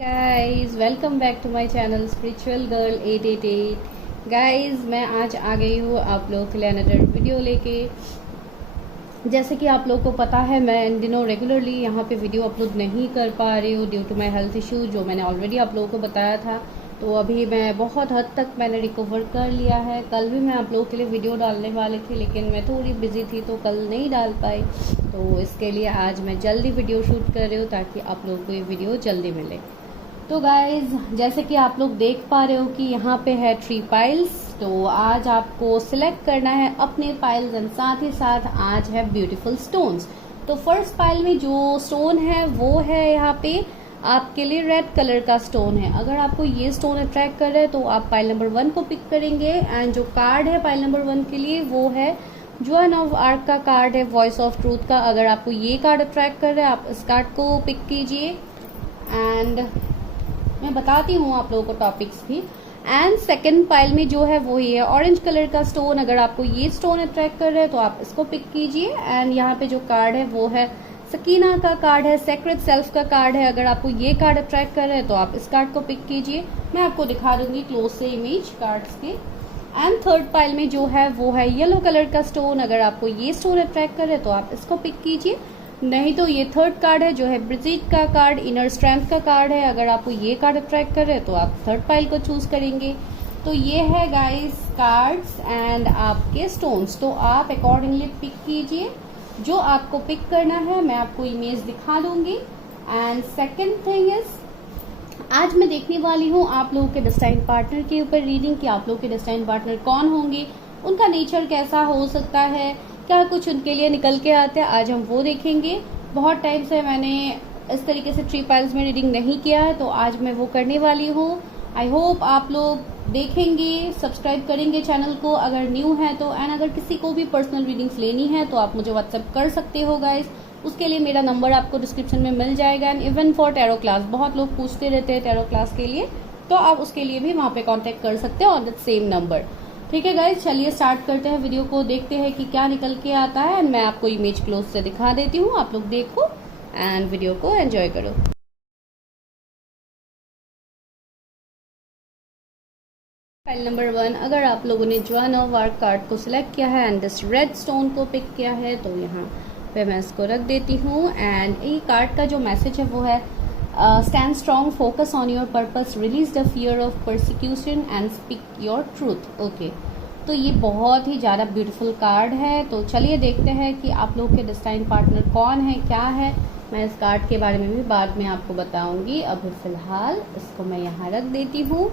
Guys welcome back to my channel spiritual girl 888। Guys मैं आज आ गई हूँ आप लोगों के लिए अनदर वीडियो लेके। जैसे कि आप लोगों को पता है मैं इन दिनों रेगुलरली यहाँ पे वीडियो अपलोड नहीं कर पा रही हूँ due to my health issue, जो मैंने ऑलरेडी आप लोगों को बताया था। तो अभी मैं बहुत हद तक मैंने रिकवर कर लिया है। कल भी मैं आप लोगों के लिए वीडियो डालने वाली थी, लेकिन मैं थोड़ी बिजी थी तो कल नहीं डाल पाई। तो इसके लिए आज मैं जल्दी वीडियो शूट कर रही हूँ ताकि आप लोगों को ये वीडियो जल्दी मिले। तो गाइज जैसे कि आप लोग देख पा रहे हो कि यहाँ पे है 3 पाइल्स। तो आज आपको सिलेक्ट करना है अपने पाइल्स एंड साथ ही साथ आज है ब्यूटीफुल स्टोन्स। तो फर्स्ट पाइल में जो स्टोन है वो है यहाँ पे आपके लिए रेड कलर का स्टोन है। अगर आपको ये स्टोन अट्रैक्ट कर रहा है तो आप पाइल नंबर 1 को पिक करेंगे। एंड जो कार्ड है पाइल नंबर 1 के लिए वो है जॉन ऑफ आर्क का कार्ड है, वॉइस ऑफ ट्रूथ का। अगर आपको ये कार्ड अट्रैक्ट कर रहा है आप इस कार्ड को पिक कीजिए। एंड मैं बताती हूँ आप लोगों को टॉपिक्स भी। एंड सेकंड पाइल में जो है वो ही है ऑरेंज कलर का स्टोन। अगर आपको ये स्टोन अट्रैक्ट कर रहा है तो आप इसको पिक कीजिए। एंड यहाँ पे जो कार्ड है वो है सकीना का कार्ड है, सेक्रेट सेल्फ का कार्ड है। अगर आपको ये कार्ड अट्रैक्ट कर रहा है तो आप इस कार्ड को पिक कीजिए। मैं आपको दिखा दूंगी क्लोज से इमेज कार्ड्स के। एंड थर्ड पाइल में जो है वो है येलो कलर का स्टोन। अगर आपको ये स्टोन अट्रैक्ट कर रहा है तो आप इसको पिक कीजिए। नहीं तो ये थर्ड कार्ड है जो है ब्रिजिट का कार्ड, इनर स्ट्रेंथ का कार्ड है। अगर आपको ये कार्ड अट्रैक्ट कर रहे हैं तो आप थर्ड पाइल को चूज करेंगे। तो ये है गाइस कार्ड्स एंड आपके स्टोन्स। तो आप अकॉर्डिंगली पिक कीजिए जो आपको पिक करना है। मैं आपको इमेज दिखा दूंगी। एंड सेकेंड थिंग इज आज मैं देखने वाली हूँ आप लोगों के डेस्टाइन पार्टनर के ऊपर रीडिंग कि आप लोगों के डेस्टाइन पार्टनर कौन होंगे, उनका नेचर कैसा हो सकता है, क्या कुछ उनके लिए निकल के आते हैं, आज हम वो देखेंगे। बहुत टाइम से मैंने इस तरीके से 3 पाइल्स में रीडिंग नहीं किया है तो आज मैं वो करने वाली हूँ। आई होप आप लोग देखेंगे, सब्सक्राइब करेंगे चैनल को अगर न्यू है तो। एंड अगर किसी को भी पर्सनल रीडिंग्स लेनी है तो आप मुझे व्हाट्सएप कर सकते हो गाइस। उसके लिए मेरा नंबर आपको डिस्क्रिप्शन में मिल जाएगा। And even for tarot class बहुत लोग पूछते रहते हैं टैरो क्लास के लिए, तो आप उसके लिए भी वहाँ पे कॉन्टेक्ट कर सकते हो ऑन द सेम नंबर। ठीक है गाइज, चलिए स्टार्ट करते हैं वीडियो को, देखते हैं कि क्या निकल के आता है। एंड मैं आपको इमेज क्लोज से दिखा देती हूँ, आप लोग देखो एंड वीडियो को एंजॉय करो। फाइल नंबर 1, अगर आप लोगों ने जॉन ऑफ आर्क कार्ड को सिलेक्ट किया है एंड दिस रेड स्टोन को पिक किया है तो यहाँ पे मैं इसको रख देती हूँ। एंड ये कार्ड का जो मैसेज है वो है stand strong, focus on your purpose, release the fear of persecution and speak your truth. Okay, तो ये बहुत ही ज़्यादा ब्यूटीफुल कार्ड है। तो चलिए देखते हैं कि आप लोग के डेस्टाइन पार्टनर कौन है, क्या है। मैं इस कार्ड के बारे में भी बाद में आपको बताऊंगी। अभी फिलहाल इसको मैं यहाँ रख देती हूँ।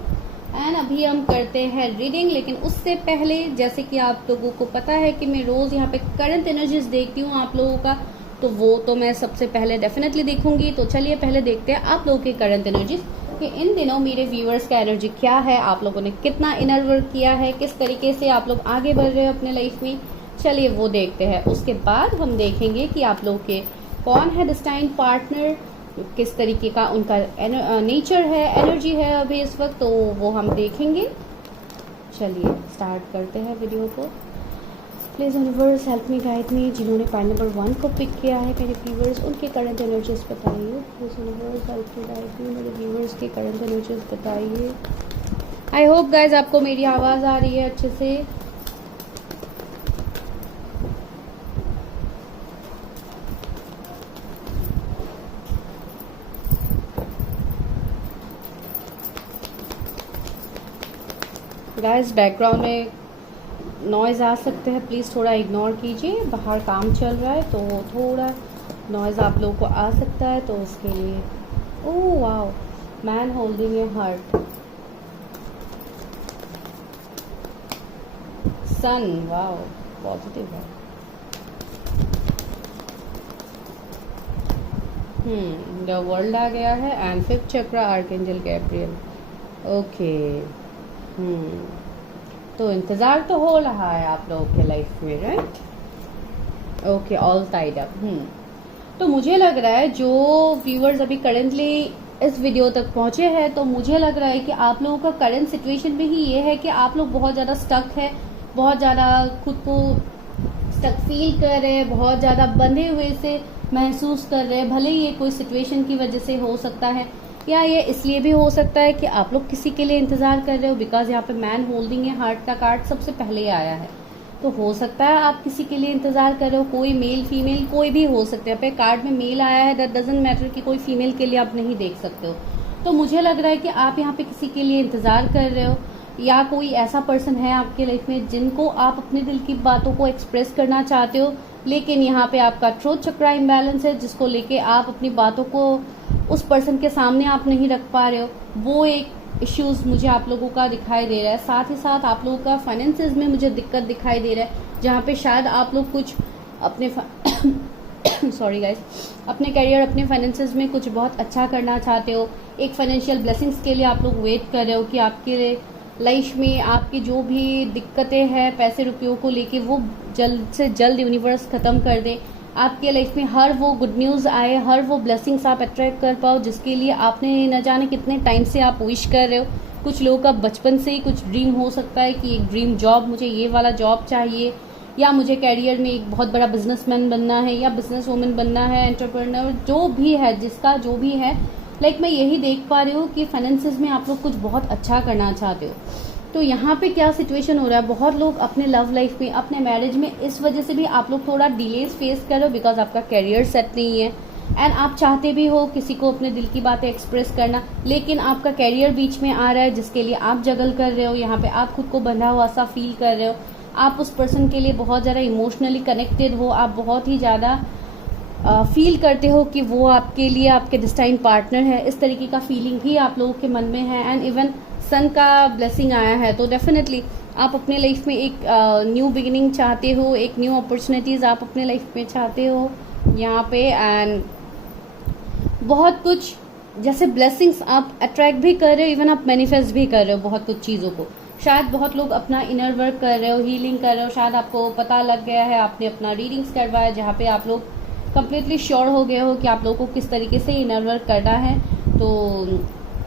एंड अभी हम करते हैं रीडिंग, लेकिन उससे पहले जैसे कि आप लोगों को पता है कि मैं रोज़ यहाँ पे करंट एनर्जीज देखती हूँ आप लोगों का, तो वो तो मैं सबसे पहले डेफिनेटली देखूंगी। तो चलिए पहले देखते हैं आप लोगों के करंट एनर्जीज कि इन दिनों मेरे व्यूअर्स का एनर्जी क्या है, आप लोगों ने कितना इनर वर्क किया है, किस तरीके से आप लोग आगे बढ़ रहे हो अपने लाइफ में। चलिए वो देखते हैं। उसके बाद हम देखेंगे कि आप लोग के कौन है डेस्टाइन पार्टनर, किस तरीके का उनका नेचर है, एनर्जी है अभी इस वक्त, तो वो हम देखेंगे। चलिए स्टार्ट करते हैं वीडियो को। Please universe help me, guide मी। जिन्होंने पाइल नंबर 1 को पिक किया है मेरे व्यूवर्स, उनके करंट एनर्जीज बताइए। Please universe help me, guide मी। मेरे व्यूवर्स के करंट एनर्जीज बताइए। आई होप गाइज आपको मेरी आवाज़ आ रही है अच्छे से। गाइज बैकग्राउंड में नॉइज़ आ सकते हैं, प्लीज़ थोड़ा इग्नोर कीजिए। बाहर काम चल रहा है तो थोड़ा नॉइज़ आप लोगों को आ सकता है, तो उसके लिए। Oh wow, man holding a heart, sun, wow positive है। द वर्ल्ड आ गया है एंड 5th चक्र आर्कएंजल गैब्रियल। ओके, तो इंतज़ार तो हो रहा है आप लोगों के लाइफ में, right. Okay, all tied up. तो मुझे लग रहा है जो व्यूअर्स अभी करंटली इस वीडियो तक पहुंचे हैं, तो मुझे लग रहा है कि आप लोगों का करंट सिचुएशन में ही ये है कि आप लोग बहुत ज़्यादा स्टक है, बहुत ज़्यादा खुद को स्टक फील कर रहे हैं, बहुत ज़्यादा बंधे हुए से महसूस कर रहे हैं। भले ही ये कोई सिचुएशन की वजह से हो सकता है या ये इसलिए भी हो सकता है कि आप लोग किसी के लिए इंतजार कर रहे हो, बिकॉज यहाँ पे मैन होल्डिंग है, हार्ट का कार्ड सबसे पहले आया है। तो हो सकता है आप किसी के लिए इंतजार कर रहे हो, कोई मेल फीमेल कोई भी हो सकते हैं। पे कार्ड में मेल आया है, दैट डजंट मैटर कि कोई फीमेल के लिए आप नहीं देख सकते हो। तो मुझे लग रहा है कि आप यहाँ पे किसी के लिए इंतजार कर रहे हो, या कोई ऐसा पर्सन है आपके लाइफ में जिनको आप अपने दिल की बातों को एक्सप्रेस करना चाहते हो, लेकिन यहाँ पे आपका थ्रोट चक्रा इम्बैलेंस है, जिसको लेके आप अपनी बातों को उस पर्सन के सामने आप नहीं रख पा रहे हो। वो एक इश्यूज मुझे आप लोगों का दिखाई दे रहा है। साथ ही साथ आप लोगों का फाइनेंसेस में मुझे दिक्कत दिखाई दे रहा है, जहाँ पे शायद आप लोग कुछ अपने सॉरी गाइस, अपने करियर, अपने फाइनेंसेस में कुछ बहुत अच्छा करना चाहते हो। एक फाइनेंशियल ब्लेसिंग्स के लिए आप लोग वेट कर रहे हो कि आपके लाइफ में आपकी जो भी दिक्कतें हैं पैसे रुपयों को लेके, वो जल्द से जल्द यूनिवर्स खत्म कर दे। आपके लाइफ में हर वो गुड न्यूज़ आए, हर वो ब्लेसिंग्स आप अट्रैक्ट कर पाओ जिसके लिए आपने न जाने कितने टाइम से आप विश कर रहे हो। कुछ लोगों का बचपन से ही कुछ ड्रीम हो सकता है कि एक ड्रीम जॉब, मुझे ये वाला जॉब चाहिए, या मुझे कैरियर में एक बहुत बड़ा बिजनेसमैन बनना है, या बिजनेस वूमन बनना है, एंटरप्रेन्योर, जो भी है, जिसका जो भी है। मैं यही देख पा रही हूँ कि फाइनेंसेस में आप लोग कुछ बहुत अच्छा करना चाहते हो। तो यहाँ पे क्या सिचुएशन हो रहा है, बहुत लोग अपने लव लाइफ में, अपने मैरिज में इस वजह से भी आप लोग थोड़ा डिलेज फेस कर रहे हो, बिकॉज आपका कैरियर सेट नहीं है। एंड आप चाहते भी हो किसी को अपने दिल की बातें एक्सप्रेस करना, लेकिन आपका कैरियर बीच में आ रहा है, जिसके लिए आप जगल कर रहे हो। यहाँ पे आप खुद को बंधा हुआ सा फील कर रहे हो। आप उस पर्सन के लिए बहुत ज़्यादा इमोशनली कनेक्टेड हो, आप बहुत ही ज़्यादा फील करते हो कि वो आपके लिए आपके डिस्टाइन पार्टनर है। इस तरीके का फीलिंग भी आप लोगों के मन में है। एंड इवन सन का ब्लेसिंग आया है, तो डेफिनेटली आप अपने लाइफ में एक न्यू बिगिनिंग चाहते हो, एक न्यू अपॉर्चुनिटीज़ आप अपने लाइफ में चाहते हो यहाँ पे। एंड बहुत कुछ जैसे ब्लेसिंग्स आप अट्रैक्ट भी कर रहे हो, इवन आप मैनिफेस्ट भी कर रहे हो बहुत कुछ चीज़ों को। शायद बहुत लोग अपना इनर वर्क कर रहे हो, हीलिंग कर रहे हो। शायद आपको पता लग गया है, आपने अपना रीडिंग्स करवाया, जहाँ पे आप लोग कंप्लीटली श्योर हो गए हो कि आप लोगों को किस तरीके से इनर वर्क करना है। तो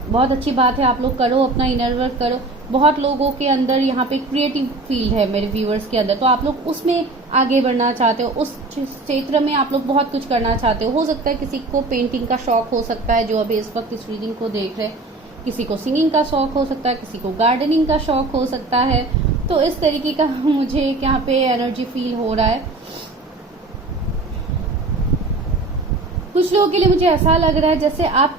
बहुत अच्छी बात है, आप लोग करो, अपना इनर वर्क करो। बहुत लोगों के अंदर यहाँ पे क्रिएटिव फील्ड है मेरे व्यूअर्स के अंदर, तो आप लोग उसमें आगे बढ़ना चाहते हो, उस क्षेत्र में आप लोग बहुत कुछ करना चाहते हो सकता है किसी को पेंटिंग का शौक हो सकता है, जो अभी इस वक्त इस रीडिंग को देख रहे हैं। किसी को सिंगिंग का शौक हो सकता है, किसी को गार्डनिंग का शौक हो सकता है। तो इस तरीके का मुझे यहाँ पे एनर्जी फील हो रहा है। कुछ लोगों के लिए मुझे ऐसा लग रहा है जैसे आप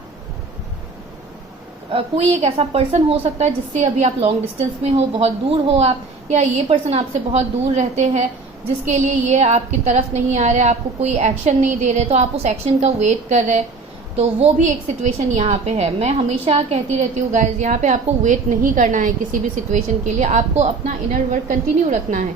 कोई एक ऐसा पर्सन हो सकता है जिससे अभी आप लॉन्ग डिस्टेंस में हो, बहुत दूर हो आप, या ये पर्सन आपसे बहुत दूर रहते हैं, जिसके लिए ये आपकी तरफ नहीं आ रहे, आपको कोई एक्शन नहीं दे रहे, तो आप उस एक्शन का वेट कर रहे हैं। तो वो भी एक सिचुएशन यहाँ पे है। मैं हमेशा कहती रहती हूँ गाइज, यहाँ पे आपको वेट नहीं करना है किसी भी सिचुएशन के लिए, आपको अपना इनर वर्क कंटिन्यू रखना है।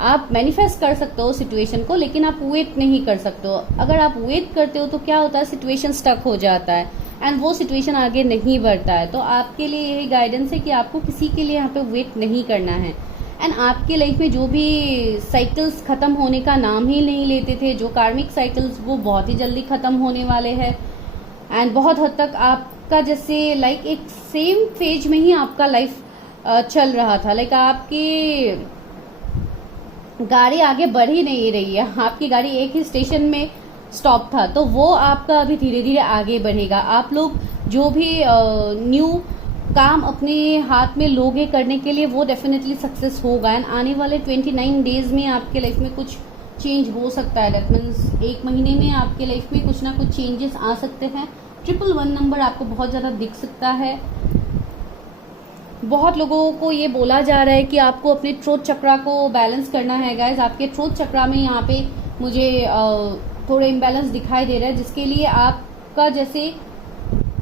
आप मैनिफेस्ट कर सकते हो सिचुएशन को, लेकिन आप वेट नहीं कर सकते हो। अगर आप वेट करते हो तो क्या होता है, सिचुएशन स्टक हो जाता है एंड वो सिचुएशन आगे नहीं बढ़ता है। तो आपके लिए यही गाइडेंस है कि आपको किसी के लिए यहाँ पे वेट नहीं करना है। एंड आपके लाइफ में जो भी साइकिल्स खत्म होने का नाम ही नहीं लेते थे, जो कार्मिक साइकिल्स, वो बहुत ही जल्दी खत्म होने वाले हैं। एंड बहुत हद तक आपका जैसे एक सेम फेज में ही आपका लाइफ चल रहा था। आपकी गाड़ी आगे बढ़ ही नहीं रही है, आपकी गाड़ी एक ही स्टेशन में स्टॉप था, तो वो आपका अभी धीरे धीरे आगे बढ़ेगा। आप लोग जो भी न्यू काम अपने हाथ में लोगे करने के लिए, वो डेफिनेटली सक्सेस होगा। एंड आने वाले 29 डेज में आपके लाइफ में कुछ चेंज हो सकता है। दैट मीन्स 1 महीने में आपके लाइफ में कुछ ना कुछ चेंजेस आ सकते हैं। 111 नंबर आपको बहुत ज़्यादा दिख सकता है। बहुत लोगों को ये बोला जा रहा है कि आपको अपने थ्रोट चक्रा को बैलेंस करना है गाइज। आपके थ्रोट चक्रा में यहाँ पे मुझे थोड़े इम्बैलेंस दिखाई दे रहा है, जिसके लिए आपका जैसे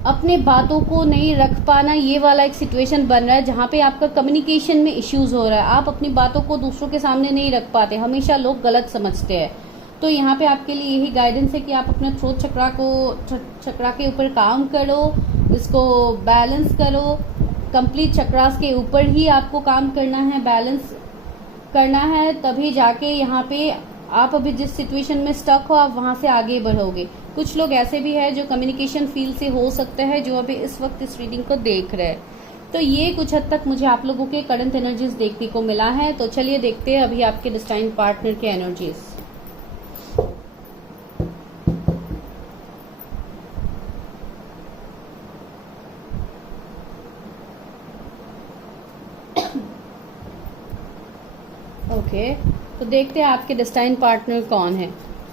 अपने बातों को नहीं रख पाना, ये वाला एक सिचुएशन बन रहा है जहाँ पे आपका कम्युनिकेशन में इश्यूज हो रहा है। आप अपनी बातों को दूसरों के सामने नहीं रख पाते, हमेशा लोग गलत समझते हैं। तो यहाँ पे आपके लिए यही गाइडेंस है कि आप अपने थ्रोट चक्रा के ऊपर काम करो, इसको बैलेंस करो। कंप्लीट चक्रास के ऊपर ही आपको काम करना है, बैलेंस करना है, तभी जाके यहाँ पे आप अभी जिस सिचुएशन में स्टक हो, आप वहां से आगे बढ़ोगे। कुछ लोग ऐसे भी हैं जो कम्युनिकेशन फील्ड से हो सकते हैं, जो अभी इस वक्त इस रीडिंग को देख रहे हैं। तो ये कुछ हद तक मुझे आप लोगों के करंट एनर्जीज देखने को मिला है। तो चलिए देखते हैं अभी आपके डिस्टाइन पार्टनर के एनर्जीज। ओके, तो देखते हैं आपके डेस्टाइन पार्टनर कौन है।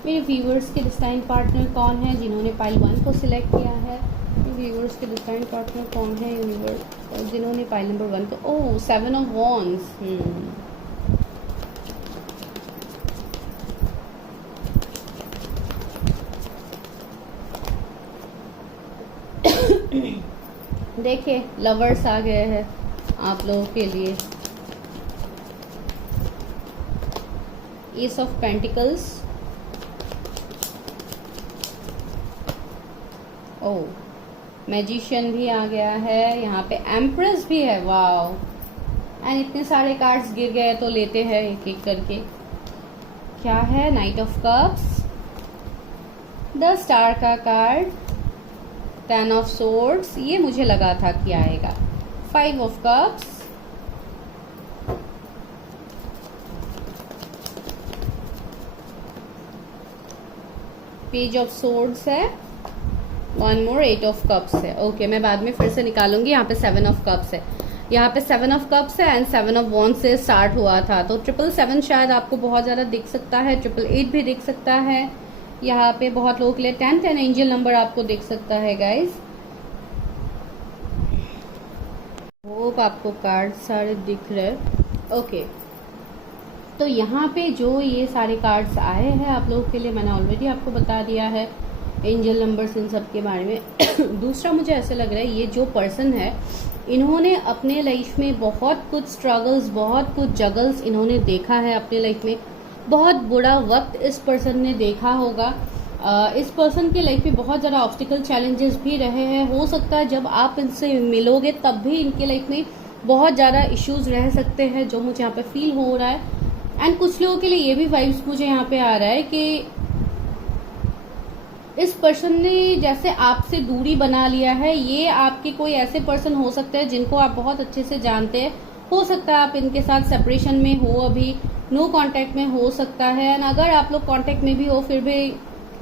मेरे व्यूवर्स के डेस्टाइन पार्टनर कौन है जिन्होंने पाइल 1 को सिलेक्ट किया है? व्यूवर्स के डेस्टाइन पार्टनर कौन है यूनिवर्स जिन्होंने पाइल नंबर 1 को? ओह, 7 ऑफ वॉन्ड्स। देखिए, लवर्स आ गए हैं आप लोगों के लिए। S of pentacles, oh, magician भी आ गया है, यहाँ पे एम्प्रेस भी है, वाओ। एंड इतने सारे कार्ड्स गिर गए तो लेते हैं एक एक करके। क्या है? Night of cups, the star का कार्ड, 10 ऑफ सोर्ड्स, ये मुझे लगा था कि आएगा, 5 of cups, page of swords है, 1 मोर, 8 ऑफ कप्स है। ओके, मैं बाद में फिर से निकालूंगी। यहाँ पे 7 ऑफ कप्स है, यहाँ पे 7 ऑफ कप्स है एंड 7 ऑफ वॉन्ड्स से स्टार्ट हुआ था, तो 777 शायद आपको बहुत ज्यादा दिख सकता है, 888 भी दिख सकता है। यहाँ पे बहुत लोगों के लिए 10 एंजल नंबर आपको दिख सकता है गाइज। होप आपको कार्ड सारे दिख रहे हैं। ओके, तो यहाँ पे जो ये सारे कार्ड्स आए हैं आप लोगों के लिए, मैंने ऑलरेडी आपको बता दिया है एंजल नंबर्स इन सब के बारे में। दूसरा, मुझे ऐसे लग रहा है ये जो पर्सन है, इन्होंने अपने लाइफ में बहुत कुछ स्ट्रगल्स, बहुत कुछ जगल्स इन्होंने देखा है अपने लाइफ में। बहुत बुरा वक्त इस पर्सन ने देखा होगा। इस पर्सन के लाइफ में बहुत ज़्यादा ऑब्स्टिकल चैलेंजेस भी रहे हैं। हो सकता है जब आप इनसे मिलोगे तब भी इनके लाइफ में बहुत ज़्यादा इश्यूज रह सकते हैं, जो मुझे यहाँ पे फील हो रहा है। एंड कुछ लोगों के लिए ये भी वाइब्स मुझे यहाँ पे आ रहा है कि इस पर्सन ने जैसे आपसे दूरी बना लिया है। ये आपके कोई ऐसे पर्सन हो सकते हैं जिनको आप बहुत अच्छे से जानते हैं। हो सकता है आप इनके साथ सेपरेशन में हो, अभी नो कांटेक्ट में हो सकता है। एंड अगर आप लोग कांटेक्ट में भी हो, फिर भी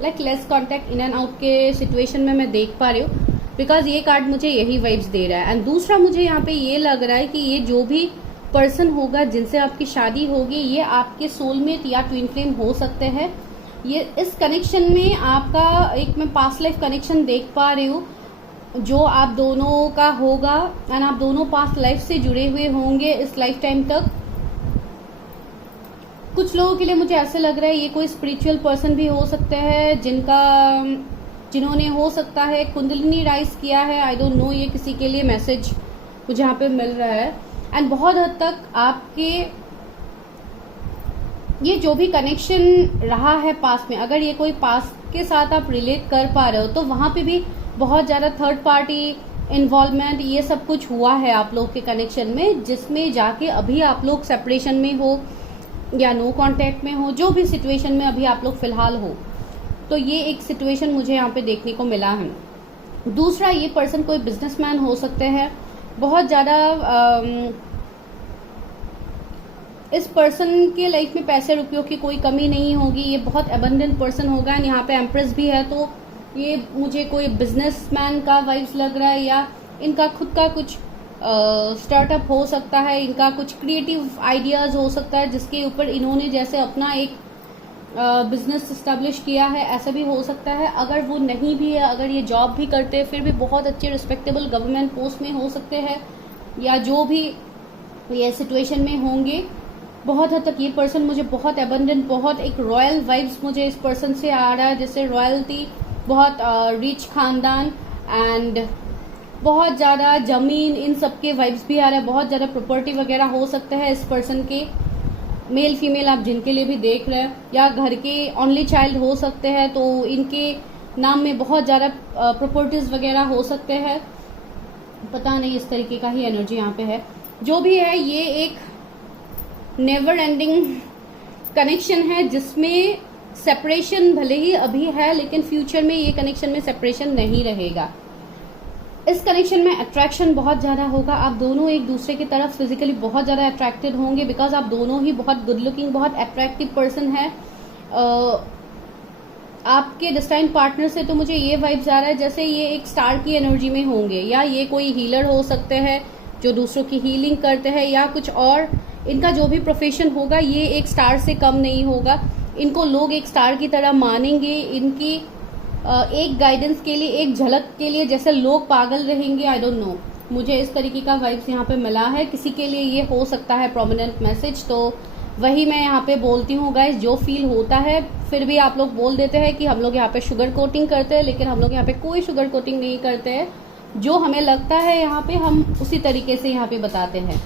like less contact, in and out के सिचुएशन में मैं देख पा रही हूँ, बिकॉज ये कार्ड मुझे यही वाइब्स दे रहा है। एंड दूसरा, मुझे यहाँ पे ये लग रहा है कि ये जो भी पर्सन होगा जिनसे आपकी शादी होगी, ये आपके सोलमेट या ट्विन फ्लेम हो सकते हैं। ये इस कनेक्शन में आपका एक मैं पास्ट लाइफ कनेक्शन देख पा रही हूँ, जो आप दोनों का होगा। एंड आप दोनों पास्ट लाइफ से जुड़े हुए होंगे इस लाइफ टाइम तक। कुछ लोगों के लिए मुझे ऐसे लग रहा है ये कोई स्पिरिचुअल पर्सन भी हो सकते हैं, जिन्होंने हो सकता है कुंडलिनी राइज किया है। आई डोंट नो, ये किसी के लिए मैसेज मुझे यहाँ पे मिल रहा है। एंड बहुत हद तक आपके ये जो भी कनेक्शन रहा है पास्ट में, अगर ये कोई पास्ट के साथ आप रिलेट कर पा रहे हो, तो वहां पे भी बहुत ज्यादा थर्ड पार्टी इन्वॉल्वमेंट, ये सब कुछ हुआ है आप लोग के कनेक्शन में, जिसमें जाके अभी आप लोग सेपरेशन में हो या नो कांटेक्ट में हो, जो भी सिचुएशन में अभी आप लोग फिलहाल हो, तो ये एक सिचुएशन मुझे यहाँ पे देखने को मिला है। दूसरा, ये पर्सन कोई बिजनेसमैन हो सकते हैं। बहुत ज्यादा इस पर्सन के लाइफ में पैसे रुपयों की कोई कमी नहीं होगी। ये बहुत अबंडेंट पर्सन होगा। एंड यहाँ पे एम्प्रेस भी है, तो ये मुझे कोई बिजनेसमैन का वाइब्स लग रहा है, या इनका खुद का कुछ स्टार्टअप हो सकता है, इनका कुछ क्रिएटिव आइडियाज हो सकता है, जिसके ऊपर इन्होंने जैसे अपना एक बिजनेस एस्टेब्लिश किया है, ऐसा भी हो सकता है। अगर वो नहीं भी है, अगर ये जॉब भी करते हैं, फिर भी बहुत अच्छे रिस्पेक्टेबल गवर्नमेंट पोस्ट में हो सकते हैं, या जो भी ये सिचुएशन में होंगे। बहुत हद तक ये पर्सन मुझे बहुत एबंडेंट, बहुत एक रॉयल वाइब्स मुझे इस पर्सन से आ रहा है, जैसे रॉयल्टी, बहुत रिच खानदान एंड बहुत ज्यादा जमीन, इन सब के वाइब्स भी आ रहा है। बहुत ज्यादा प्रॉपर्टी वगैरह हो सकता है इस पर्सन के, मेल फीमेल आप जिनके लिए भी देख रहे हैं, या घर के ओनली चाइल्ड हो सकते हैं, तो इनके नाम में बहुत ज्यादा प्रॉपर्टीज वगैरह हो सकते हैं। पता नहीं, इस तरीके का ही एनर्जी यहाँ पे है। जो भी है, ये एक नेवर एंडिंग कनेक्शन है, जिसमें सेपरेशन भले ही अभी है, लेकिन फ्यूचर में ये कनेक्शन में सेपरेशन नहीं रहेगा। इस कनेक्शन में अट्रैक्शन बहुत ज्यादा होगा। आप दोनों एक दूसरे की तरफ फिजिकली बहुत ज्यादा अट्रैक्टेड होंगे, बिकॉज आप दोनों ही बहुत गुड लुकिंग, बहुत अट्रैक्टिव पर्सन है। आपके डेस्टाइन पार्टनर से तो मुझे ये वाइब्स आ रहा है जैसे ये एक स्टार की एनर्जी में होंगे, या ये कोई हीलर हो सकते हैं जो दूसरों की हीलिंग करते हैं, या कुछ और इनका जो भी प्रोफेशन होगा ये एक स्टार से कम नहीं होगा। इनको लोग एक स्टार की तरह मानेंगे। इनकी एक गाइडेंस के लिए, एक झलक के लिए जैसे लोग पागल रहेंगे, आई डोंट नो, मुझे इस तरीके का वाइब्स यहाँ पे मिला है। किसी के लिए ये हो सकता है प्रोमिनेंट मैसेज, तो वही मैं यहाँ पे बोलती हूँ गाइस, जो फील होता है। फिर भी आप लोग बोल देते हैं कि हम लोग यहाँ पे शुगर कोटिंग करते हैं, लेकिन हम लोग यहाँ पे कोई शुगर कोटिंग नहीं करते हैं। जो हमें लगता है यहाँ पे हम उसी तरीके से यहाँ पे बताते हैं।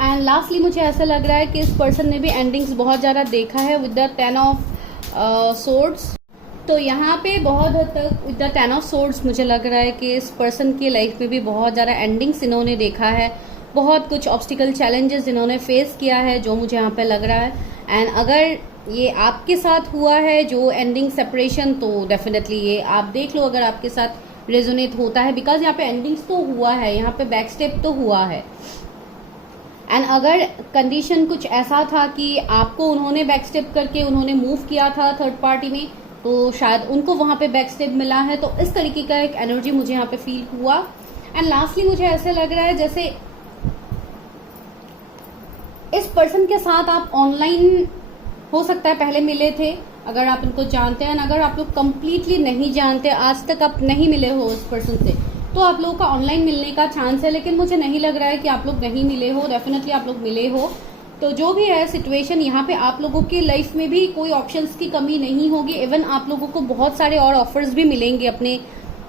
एंड लास्टली मुझे ऐसा लग रहा है कि इस पर्सन ने भी एंडिंग्स बहुत ज़्यादा देखा है विद द 10 ऑफ सोर्ड्स। तो यहाँ पे बहुत हद तक विद द 10 ऑफ सोर्ड्स मुझे लग रहा है कि इस पर्सन की लाइफ में भी बहुत ज़्यादा एंडिंग्स इन्होंने देखा है, बहुत कुछ ऑब्स्टिकल चैलेंजेस इन्होंने फेस किया है, जो मुझे यहाँ पे लग रहा है। एंड अगर ये आपके साथ हुआ है जो एंडिंग सेपरेशन, तो डेफिनेटली ये आप देख लो अगर आपके साथ रेजोनेट होता है, बिकॉज यहाँ पे एंडिंग्स तो हुआ है, यहाँ पे बैक स्टेप तो हुआ है। एंड अगर कंडीशन कुछ ऐसा था कि आपको उन्होंने बैक स्टेप करके उन्होंने मूव किया था थर्ड पार्टी में, तो शायद उनको वहां पे बैक स्टेप मिला है। तो इस तरीके का एक एनर्जी मुझे यहाँ पे फील हुआ। एंड लास्टली मुझे ऐसा लग रहा है जैसे इस पर्सन के साथ आप ऑनलाइन हो सकता है पहले मिले थे, अगर आप इनको जानते हैं। अगर आप लोग कंप्लीटली नहीं जानते, आज तक आप नहीं मिले हो उस पर्सन से, तो आप लोगों का ऑनलाइन मिलने का चांस है। लेकिन मुझे नहीं लग रहा है कि आप लोग नहीं मिले हो, डेफिनेटली आप लोग मिले हो। तो जो भी है सिचुएशन, यहाँ पे आप लोगों की लाइफ में भी कोई ऑप्शंस की कमी नहीं होगी। इवन आप लोगों को बहुत सारे और ऑफर्स भी मिलेंगे अपने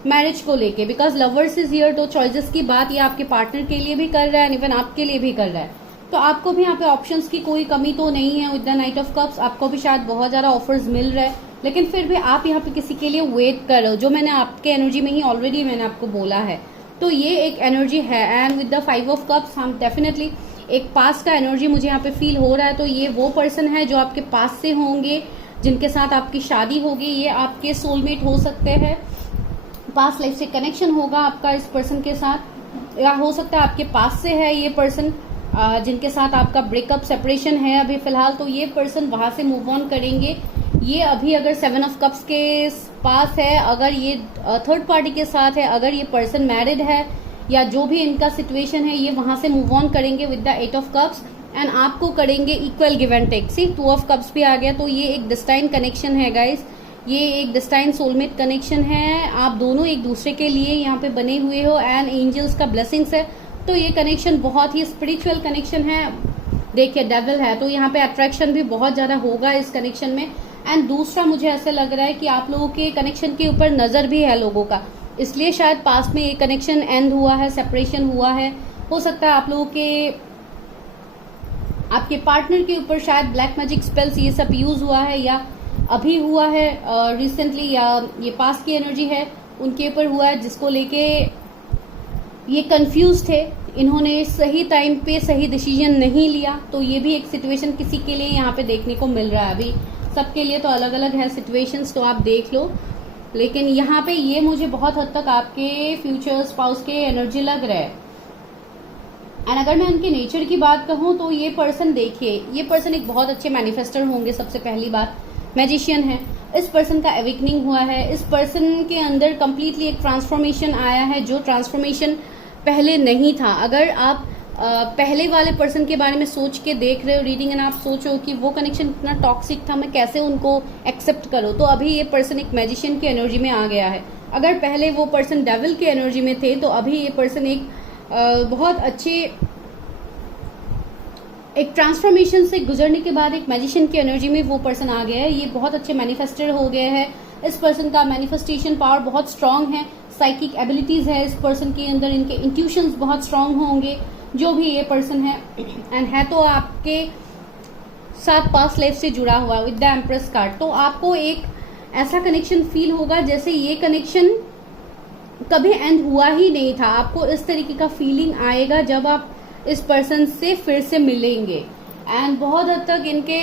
मैरिज को लेके, बिकॉज लवर्स इज हियर। तो चॉइसेस की बात ये आपके पार्टनर के लिए भी कर रहा है, इवन आपके लिए भी कर रहा है। तो आपको भी यहाँ पे ऑप्शंस की कोई कमी तो नहीं है। With the night of cups आपको भी शायद बहुत ज्यादा ऑफर्स मिल रहा है, लेकिन फिर भी आप यहाँ पे किसी के लिए वेट कर रहे हो, जो मैंने आपके एनर्जी में ही ऑलरेडी मैंने आपको बोला है। तो ये एक एनर्जी है। And with the 5 of cups हम डेफिनेटली एक पास का एनर्जी मुझे यहाँ पे फील हो रहा है। तो ये वो पर्सन है जो आपके पास से होंगे, जिनके साथ आपकी शादी होगी। ये आपके सोलमेट हो सकते हैं, पास लाइफ से कनेक्शन होगा आपका इस पर्सन के साथ, या हो सकता है आपके पास से है ये पर्सन जिनके साथ आपका ब्रेकअप सेपरेशन है अभी फिलहाल। तो ये पर्सन वहां से मूव ऑन करेंगे। ये अभी अगर 7 ऑफ कप्स के पास है, अगर ये थर्ड पार्टी के साथ है, अगर ये पर्सन मैरिड है, या जो भी इनका सिचुएशन है, ये वहां से मूव ऑन करेंगे with the 8 of cups. And आपको करेंगे equal give and take. See 2 of cups भी आ गया। तो ये एक डिस्टाइन कनेक्शन है गाइस, ये एक डिस्टाइन सोलमेट कनेक्शन है। आप दोनों एक दूसरे के लिए यहाँ पे बने हुए हो, एंड एंजल्स का ब्लेसिंग्स है। तो ये कनेक्शन बहुत ही स्पिरिचुअल कनेक्शन है। देखिए डेविल है, तो यहाँ पे अट्रैक्शन भी बहुत ज्यादा होगा इस कनेक्शन में। एंड दूसरा मुझे ऐसा लग रहा है कि आप लोगों के कनेक्शन के ऊपर नजर भी है लोगों का, इसलिए शायद पास्ट में ये कनेक्शन एंड हुआ है, सेपरेशन हुआ है। हो सकता है आप लोगों के आपके पार्टनर के ऊपर शायद ब्लैक मैजिक स्पेल्स ये सब यूज हुआ है, या अभी हुआ है रिसेंटली, या ये पास्ट की एनर्जी है उनके ऊपर हुआ है, जिसको लेके ये कंफ्यूज थे। इन्होंने सही टाइम पे सही डिसीजन नहीं लिया। तो ये भी एक सिचुएशन किसी के लिए यहाँ पे देखने को मिल रहा है। अभी सबके लिए तो अलग अलग है सिचुएशंस, तो आप देख लो। लेकिन यहाँ पे ये मुझे बहुत हद तक आपके फ्यूचर स्पाउस के एनर्जी लग रहा है। एंड अगर मैं उनके नेचर की बात कहूँ तो ये पर्सन, देखिए ये पर्सन एक बहुत अच्छे मैनिफेस्टर होंगे। सबसे पहली बात, मैजिशियन है। इस पर्सन का अवेकनिंग हुआ है। इस पर्सन के अंदर कंप्लीटली एक ट्रांसफॉर्मेशन आया है, जो ट्रांसफॉर्मेशन पहले नहीं था। अगर आप पहले वाले पर्सन के बारे में सोच के देख रहे हो रीडिंग, एंड आप सोचो कि वो कनेक्शन इतना टॉक्सिक था, मैं कैसे उनको एक्सेप्ट करूं, तो अभी ये पर्सन एक मैजिशियन की एनर्जी में आ गया है। अगर पहले वो पर्सन डेविल की एनर्जी में थे, तो अभी ये पर्सन एक बहुत अच्छे एक ट्रांसफॉर्मेशन से गुजरने के बाद एक मैजिशियन की एनर्जी में वो पर्सन आ गया है। ये बहुत अच्छे मैनिफेस्टर हो गए हैं। इस पर्सन का मैनिफेस्टेशन पावर बहुत स्ट्रांग है, साइकिक एबिलिटीज है इस पर्सन के अंदर, इनके इंट्यूशंस बहुत स्ट्रांग होंगे, जो भी ये पर्सन है। एंड है तो आपके साथ पास्ट लाइफ से जुड़ा हुआ विद द एम्प्रेस कार्ड। तो आपको एक ऐसा कनेक्शन फील होगा जैसे ये कनेक्शन कभी एंड हुआ ही नहीं था। आपको इस तरीके का फीलिंग आएगा जब आप इस पर्सन से फिर से मिलेंगे। एंड बहुत हद तक इनके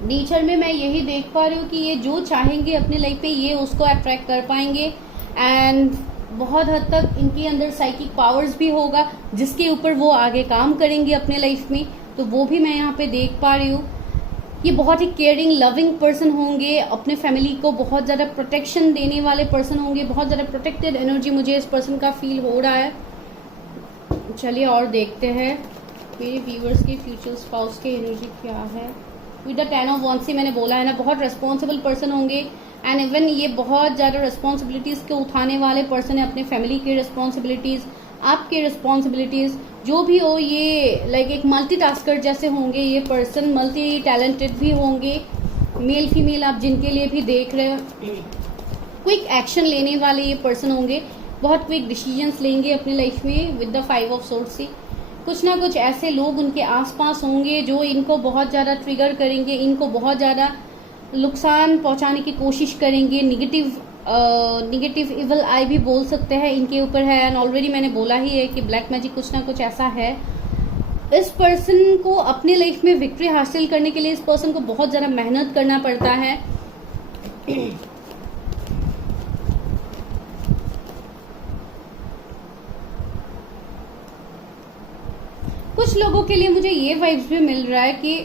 नेचर में मैं यही देख पा रही हूँ कि ये जो चाहेंगे अपने लाइफ में, ये उसको अट्रैक्ट कर पाएंगे। एंड बहुत हद तक इनके अंदर साइकिक पावर्स भी होगा, जिसके ऊपर वो आगे काम करेंगे अपने लाइफ में। तो वो भी मैं यहाँ पे देख पा रही हूँ। ये बहुत ही केयरिंग लविंग पर्सन होंगे, अपने फैमिली को बहुत ज़्यादा प्रोटेक्शन देने वाले पर्सन होंगे। बहुत ज़्यादा प्रोटेक्टेड एनर्जी मुझे इस पर्सन का फील हो रहा है। चलिए और देखते हैं मेरे व्यूवर्स के फ्यूचर स्पाउस की एनर्जी क्या है विद द 10 ऑफ wands से मैंने बोला है ना, बहुत रेस्पॉन्सिबल पर्सन होंगे एंड इवन ये बहुत ज़्यादा रिस्पॉन्सिबिलिटीज़ के उठाने वाले पर्सन है, अपने फैमिली की रिस्पॉन्सिबिलिटीज़, आपकी रिस्पॉन्सिबिलिटीज़ जो भी हो, ये लाइक एक मल्टीटास्कर जैसे होंगे ये पर्सन, मल्टी टैलेंटेड भी होंगे, मेल फीमेल आप जिनके लिए भी देख रहे हैं, क्विक एक्शन लेने वाले ये पर्सन होंगे, बहुत क्विक डिसीजंस लेंगे अपनी लाइफ में विद द 5 ऑफ swords से। कुछ ना कुछ ऐसे लोग उनके आसपास होंगे जो इनको बहुत ज़्यादा ट्रिगर करेंगे, इनको बहुत ज़्यादा नुकसान पहुंचाने की कोशिश करेंगे, निगेटिव इवल आई भी बोल सकते हैं इनके ऊपर है। एंड ऑलरेडी मैंने बोला ही है कि ब्लैक मैजिक कुछ ना कुछ ऐसा है। इस पर्सन को अपने लाइफ में विक्ट्री हासिल करने के लिए इस पर्सन को बहुत ज़्यादा मेहनत करना पड़ता है। कुछ लोगों के लिए मुझे ये वाइब्स भी मिल रहा है कि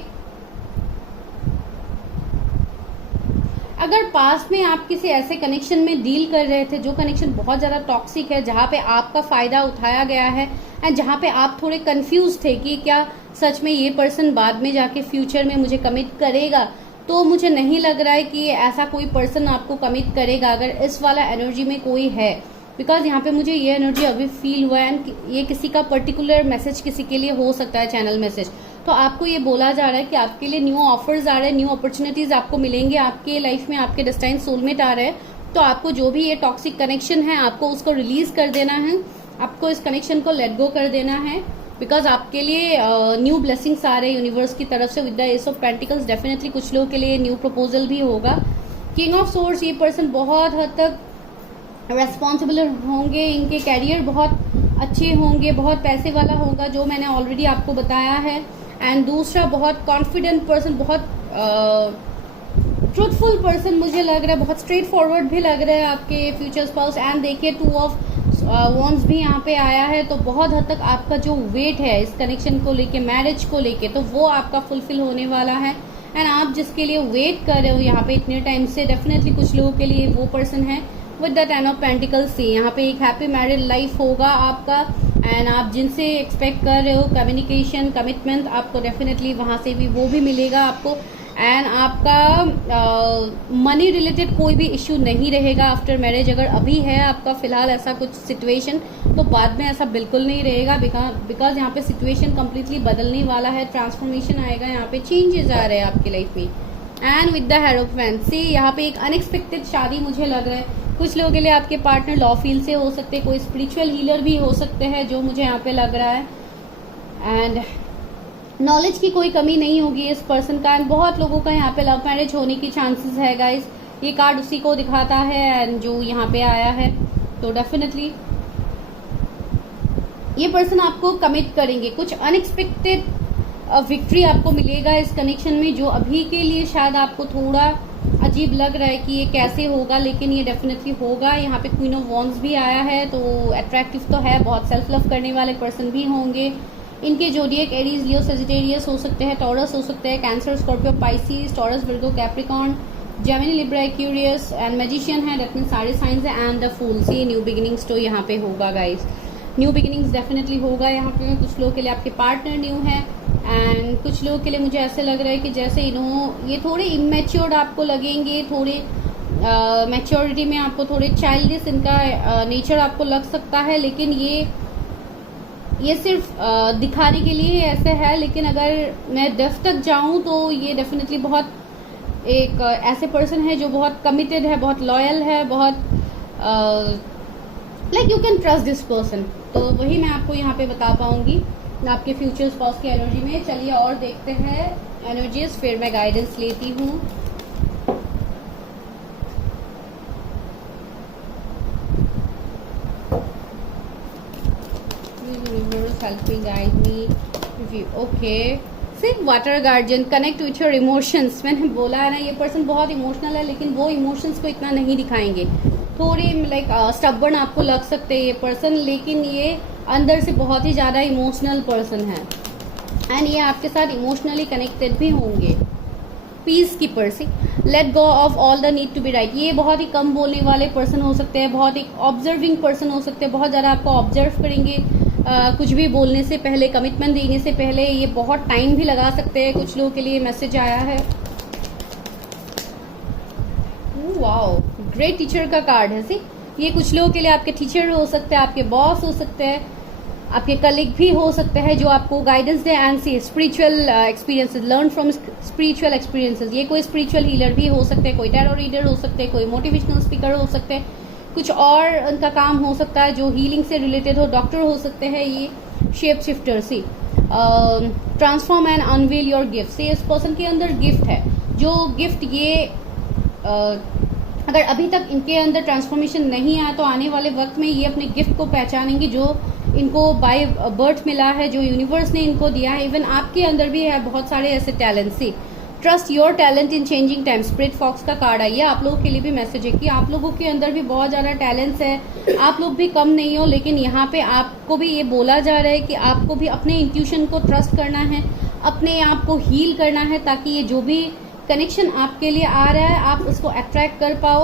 अगर पास्ट में आप किसी ऐसे कनेक्शन में डील कर रहे थे जो कनेक्शन बहुत ज़्यादा टॉक्सिक है, जहाँ पे आपका फ़ायदा उठाया गया है एंड जहाँ पे आप थोड़े कंफ्यूज थे कि क्या सच में ये पर्सन बाद में जाके फ्यूचर में मुझे कमिट करेगा, तो मुझे नहीं लग रहा है कि ऐसा कोई पर्सन आपको कमिट करेगा अगर इस वाला एनर्जी में कोई है। बिकॉज यहाँ पे मुझे ये एनर्जी अभी फील हुआ है एंड ये किसी का पर्टिकुलर मैसेज किसी के लिए हो सकता है, चैनल मैसेज। तो आपको ये बोला जा रहा है कि आपके लिए न्यू ऑफर्स आ रहे हैं, न्यू अपॉर्चुनिटीज आपको मिलेंगे, आपके लाइफ में आपके डेस्टाइन सोलमेट आ रहे हैं। तो आपको जो भी ये टॉक्सिक कनेक्शन है आपको उसको रिलीज कर देना है, आपको इस कनेक्शन को लेट गो कर देना है। बिकॉज आपके लिए न्यू ब्लेसिंग्स आ रहे हैं यूनिवर्स की तरफ से with the S of pentacles. Definitely कुछ लोगों के लिए न्यू प्रपोजल भी होगा। किंग ऑफ सोर्स, ये पर्सन बहुत हद तक रेस्पॉन्सिबल होंगे, इनके कैरियर बहुत अच्छे होंगे, बहुत पैसे वाला होगा जो मैंने ऑलरेडी आपको बताया है। एंड दूसरा बहुत कॉन्फिडेंट पर्सन, बहुत ट्रूथफुल पर्सन मुझे लग रहा है, बहुत स्ट्रेट फॉरवर्ड भी लग रहा है आपके फ्यूचर स्पाउस। एंड देखिए 2 ऑफ wands भी यहाँ पे आया है, तो बहुत हद तक आपका जो वेट है इस कनेक्शन को लेके, मैरिज को लेके, तो वो आपका फुलफिल होने वाला है। एंड आप जिसके लिए वेट कर रहे हो यहाँ पे इतने टाइम से, डेफिनेटली कुछ लोगों के लिए वो पर्सन है विद द 10 ऑफ पेंटिकल्स से। यहाँ पे एक हैप्पी मैरिड लाइफ होगा आपका। एंड आप जिनसे एक्सपेक्ट कर रहे हो कम्युनिकेशन, कमिटमेंट, आपको डेफिनेटली वहाँ से भी वो भी मिलेगा आपको। एंड आपका मनी रिलेटेड कोई भी इश्यू नहीं रहेगा आफ्टर मैरिज। अगर अभी है आपका फिलहाल ऐसा कुछ सिचुएशन, तो बाद में ऐसा बिल्कुल नहीं रहेगा। बिकॉज यहाँ पे सिचुएशन कम्प्लीटली बदलने वाला है, ट्रांसफॉर्मेशन आएगा, यहाँ पे चेंजेस आ रहे हैं आपकी लाइफ में। एंड विद द हेरोफेंट से यहाँ पे एक अनएक्सपेक्टेड शादी मुझे लग रहा है। कुछ लोगों के लिए आपके पार्टनर लॉ फील्ड से हो सकते हैं, कोई स्पिरिचुअल हीलर भी हो सकते हैं जो मुझे यहाँ पे लग रहा है। एंड नॉलेज की कोई कमी नहीं होगी इस पर्सन का। एंड बहुत लोगों का यहाँ पे लव मैरिज होने की चांसेस है गाइस। ये कार्ड उसी को दिखाता है एंड जो यहाँ पे आया है, तो डेफिनेटली ये पर्सन आपको कमिट करेंगे। कुछ अनएक्सपेक्टेड विक्ट्री आपको मिलेगा इस कनेक्शन में, जो अभी के लिए शायद आपको थोड़ा अजीब लग रहा है कि ये कैसे होगा, लेकिन ये डेफिनेटली होगा। यहाँ पे क्वीन ऑफ वॉन्ड्स भी आया है, तो अट्रैक्टिव तो है, बहुत सेल्फ लव करने वाले पर्सन भी होंगे। इनके जोडिएक एरीज, लियो, सेजिटेरियस हो सकते हैं, टॉरस हो सकते हैं, cancer, Scorpio, Pisces, taurus, Virgo, Capricorn, Gemini, Libra, Aquarius and magician है। डेट मीन सारे साइंस है। एंड द फूल से न्यू बिगिनिंग्स तो यहाँ पे होगा गाइस, न्यू बिगिनिंग्स डेफिनेटली होगा यहाँ पे। कुछ लोगों के लिए आपके पार्टनर न्यू है एंड कुछ लोगों के लिए मुझे ऐसे लग रहा है कि जैसे ये थोड़े इमेच्योर्ड आपको लगेंगे, थोड़े मैच्योरिटी में आपको थोड़े चाइल्डिश इनका नेचर आपको लग सकता है। लेकिन ये सिर्फ दिखाने के लिए ऐसे है, लेकिन अगर मैं डेप्थ तक जाऊं तो ये डेफिनेटली बहुत एक ऐसे पर्सन है जो बहुत कमिटेड है, बहुत लॉयल है, बहुत like you can trust this person. तो वही मैं आपको यहाँ पे बता पाऊंगी आपके फ्यूचर स्पाउस की एनर्जी में। चलिए और देखते हैं एनर्जीज, फिर मैं गाइडेंस लेती हूँ। Help me, guide me. Okay, सिर्फ water guardian, connect with your emotions. मैंने बोला है ना ये पर्सन बहुत इमोशनल है, लेकिन वो इमोशंस को इतना नहीं दिखाएंगे। थोड़े लाइक स्टबर्न आपको लग सकते हैं ये पर्सन, लेकिन ये अंदर से बहुत ही ज़्यादा इमोशनल पर्सन है। एंड ये आपके साथ इमोशनली कनेक्टेड भी होंगे। पीस कीपर से let go of all the need to be right. ये बहुत ही कम बोलने वाले पर्सन हो सकते हैं, बहुत एक ऑब्जर्विंग पर्सन हो सकते हैं, बहुत ज़्यादा आपको ऑब्जर्व करेंगे, कुछ भी बोलने से पहले, कमिटमेंट देने से पहले ये बहुत टाइम भी लगा सकते हैं। कुछ लोगों के लिए मैसेज आया है, वाओ, ग्रेट टीचर का कार्ड है। सी, ये कुछ लोगों के लिए आपके टीचर हो सकते हैं, आपके बॉस हो सकते हैं, आपके कलीग भी हो सकते हैं जो आपको गाइडेंस दे। And see spiritual experiences, learn from spiritual experiences. ये कोई स्पिरिचुअल हीलर भी हो सकते हैं, कोई टैरो रीडर हो सकते हैं, कोई मोटिवेशनल स्पीकर हो सकते हैं, कुछ और उनका काम हो सकता है जो हीलिंग से रिलेटेड हो, डॉक्टर हो सकते हैं। ये shape shifter, see transform and unveil your gift. इस पर्सन के अंदर गिफ्ट है, जो गिफ्ट ये अगर अभी तक इनके अंदर ट्रांसफॉर्मेशन नहीं आया तो आने वाले वक्त में ये अपने गिफ्ट को पहचानेंगे जो इनको बाय बर्थ मिला है, जो यूनिवर्स ने इनको दिया है। इवन आपके अंदर भी है बहुत सारे ऐसे talents. See trust your talent in changing time. Spirit fox का कार्ड आई है, आप लोगों के लिए भी मैसेज है कि आप लोगों के अंदर भी बहुत ज़्यादा टैलेंट्स है, आप लोग भी कम नहीं हो। लेकिन यहाँ पे आपको भी ये बोला जा रहा है कि आपको भी अपने इंट्यूशन को ट्रस्ट करना है, अपने आप को हील करना है, ताकि ये जो भी कनेक्शन आपके लिए आ रहा है आप उसको अट्रैक्ट कर पाओ,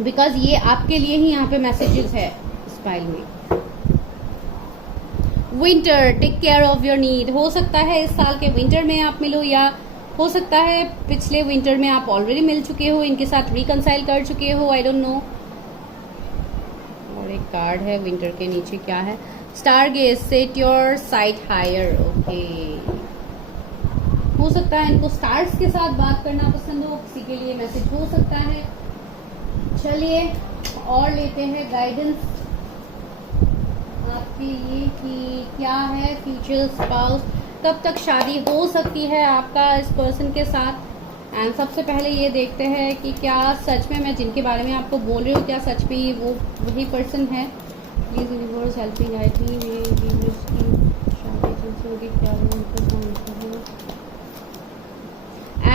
बिकॉज ये आपके लिए ही यहाँ पे मैसेजेस है इस फाइल में। Winter, take care of your need. हो सकता है इस साल के विंटर में आप मिलो, या हो सकता है पिछले विंटर में आप ऑलरेडी मिल चुके हो, इनके साथ रिकंसाइल कर चुके हो, आई डोंट नो। और एक कार्ड है विंटर के नीचे, क्या है? Star gaze, set your sight higher. Okay, हो सकता है इनको स्टार्स के साथ बात करना पसंद हो, किसी के लिए मैसेज हो सकता है। चलिए और लेते हैं गाइडेंस आपके लिए कि क्या है फ्यूचर स्पाउस, कब तक शादी हो सकती है आपका इस पर्सन के साथ। एंड सबसे पहले ये देखते हैं कि क्या सच में मैं जिनके बारे में आपको बोल रही हूँ, क्या सच में ये वो वही पर्सन है। Please universe helping guide me, शादी जिनसे होगी क्या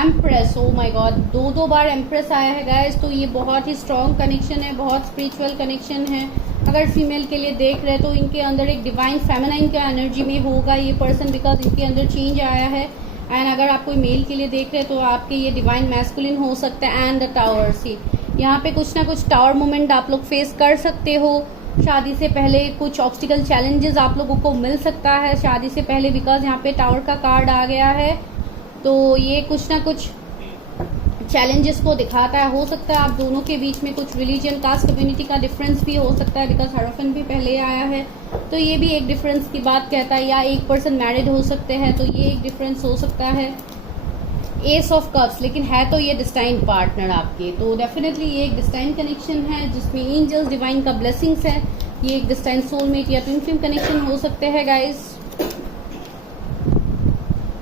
एम्प्रेस। ओ माय गॉड, दो बार एम्प्रेस आया है गाइस, तो ये बहुत ही स्ट्रॉन्ग कनेक्शन है, बहुत स्पिरिचुअल कनेक्शन है। अगर फीमेल के लिए देख रहे हैं तो इनके अंदर एक डिवाइन फेमिनाइन का एनर्जी में होगा ये पर्सन, बिकॉज इनके अंदर चेंज आया है। एंड अगर आप कोई मेल के लिए देख रहे हैं तो आपके ये डिवाइन मैस्कुलिन हो सकता है। एंड द टावर, सी यहाँ पे कुछ ना कुछ टावर मोमेंट आप लोग फेस कर सकते हो शादी से पहले। कुछ ऑब्स्टिकल चैलेंजेस आप लोगों को मिल सकता है शादी से पहले, बिकॉज यहाँ पे टावर का कार्ड आ गया है, तो ये कुछ ना कुछ चैलेंजेस को दिखाता है। हो सकता है आप दोनों के बीच में कुछ रिलीजन, कास्ट, कम्युनिटी का डिफरेंस भी हो सकता है, बिकॉज हरफन भी पहले आया है, तो ये भी एक डिफरेंस की बात कहता है। या एक पर्सन मैरिड हो सकते हैं, तो ये एक डिफरेंस हो सकता है। एस ऑफ कप्स, लेकिन है तो ये डिस्टाइन पार्टनर आपके, तो डेफिनेटली ये एक डिस्टाइन कनेक्शन है जिसमें एंजल्स, डिवाइन का ब्लेसिंग्स है। ये एक डिस्टाइन सोलमेट या ट्विन फ्लेम कनेक्शन हो सकते हैं गाइस।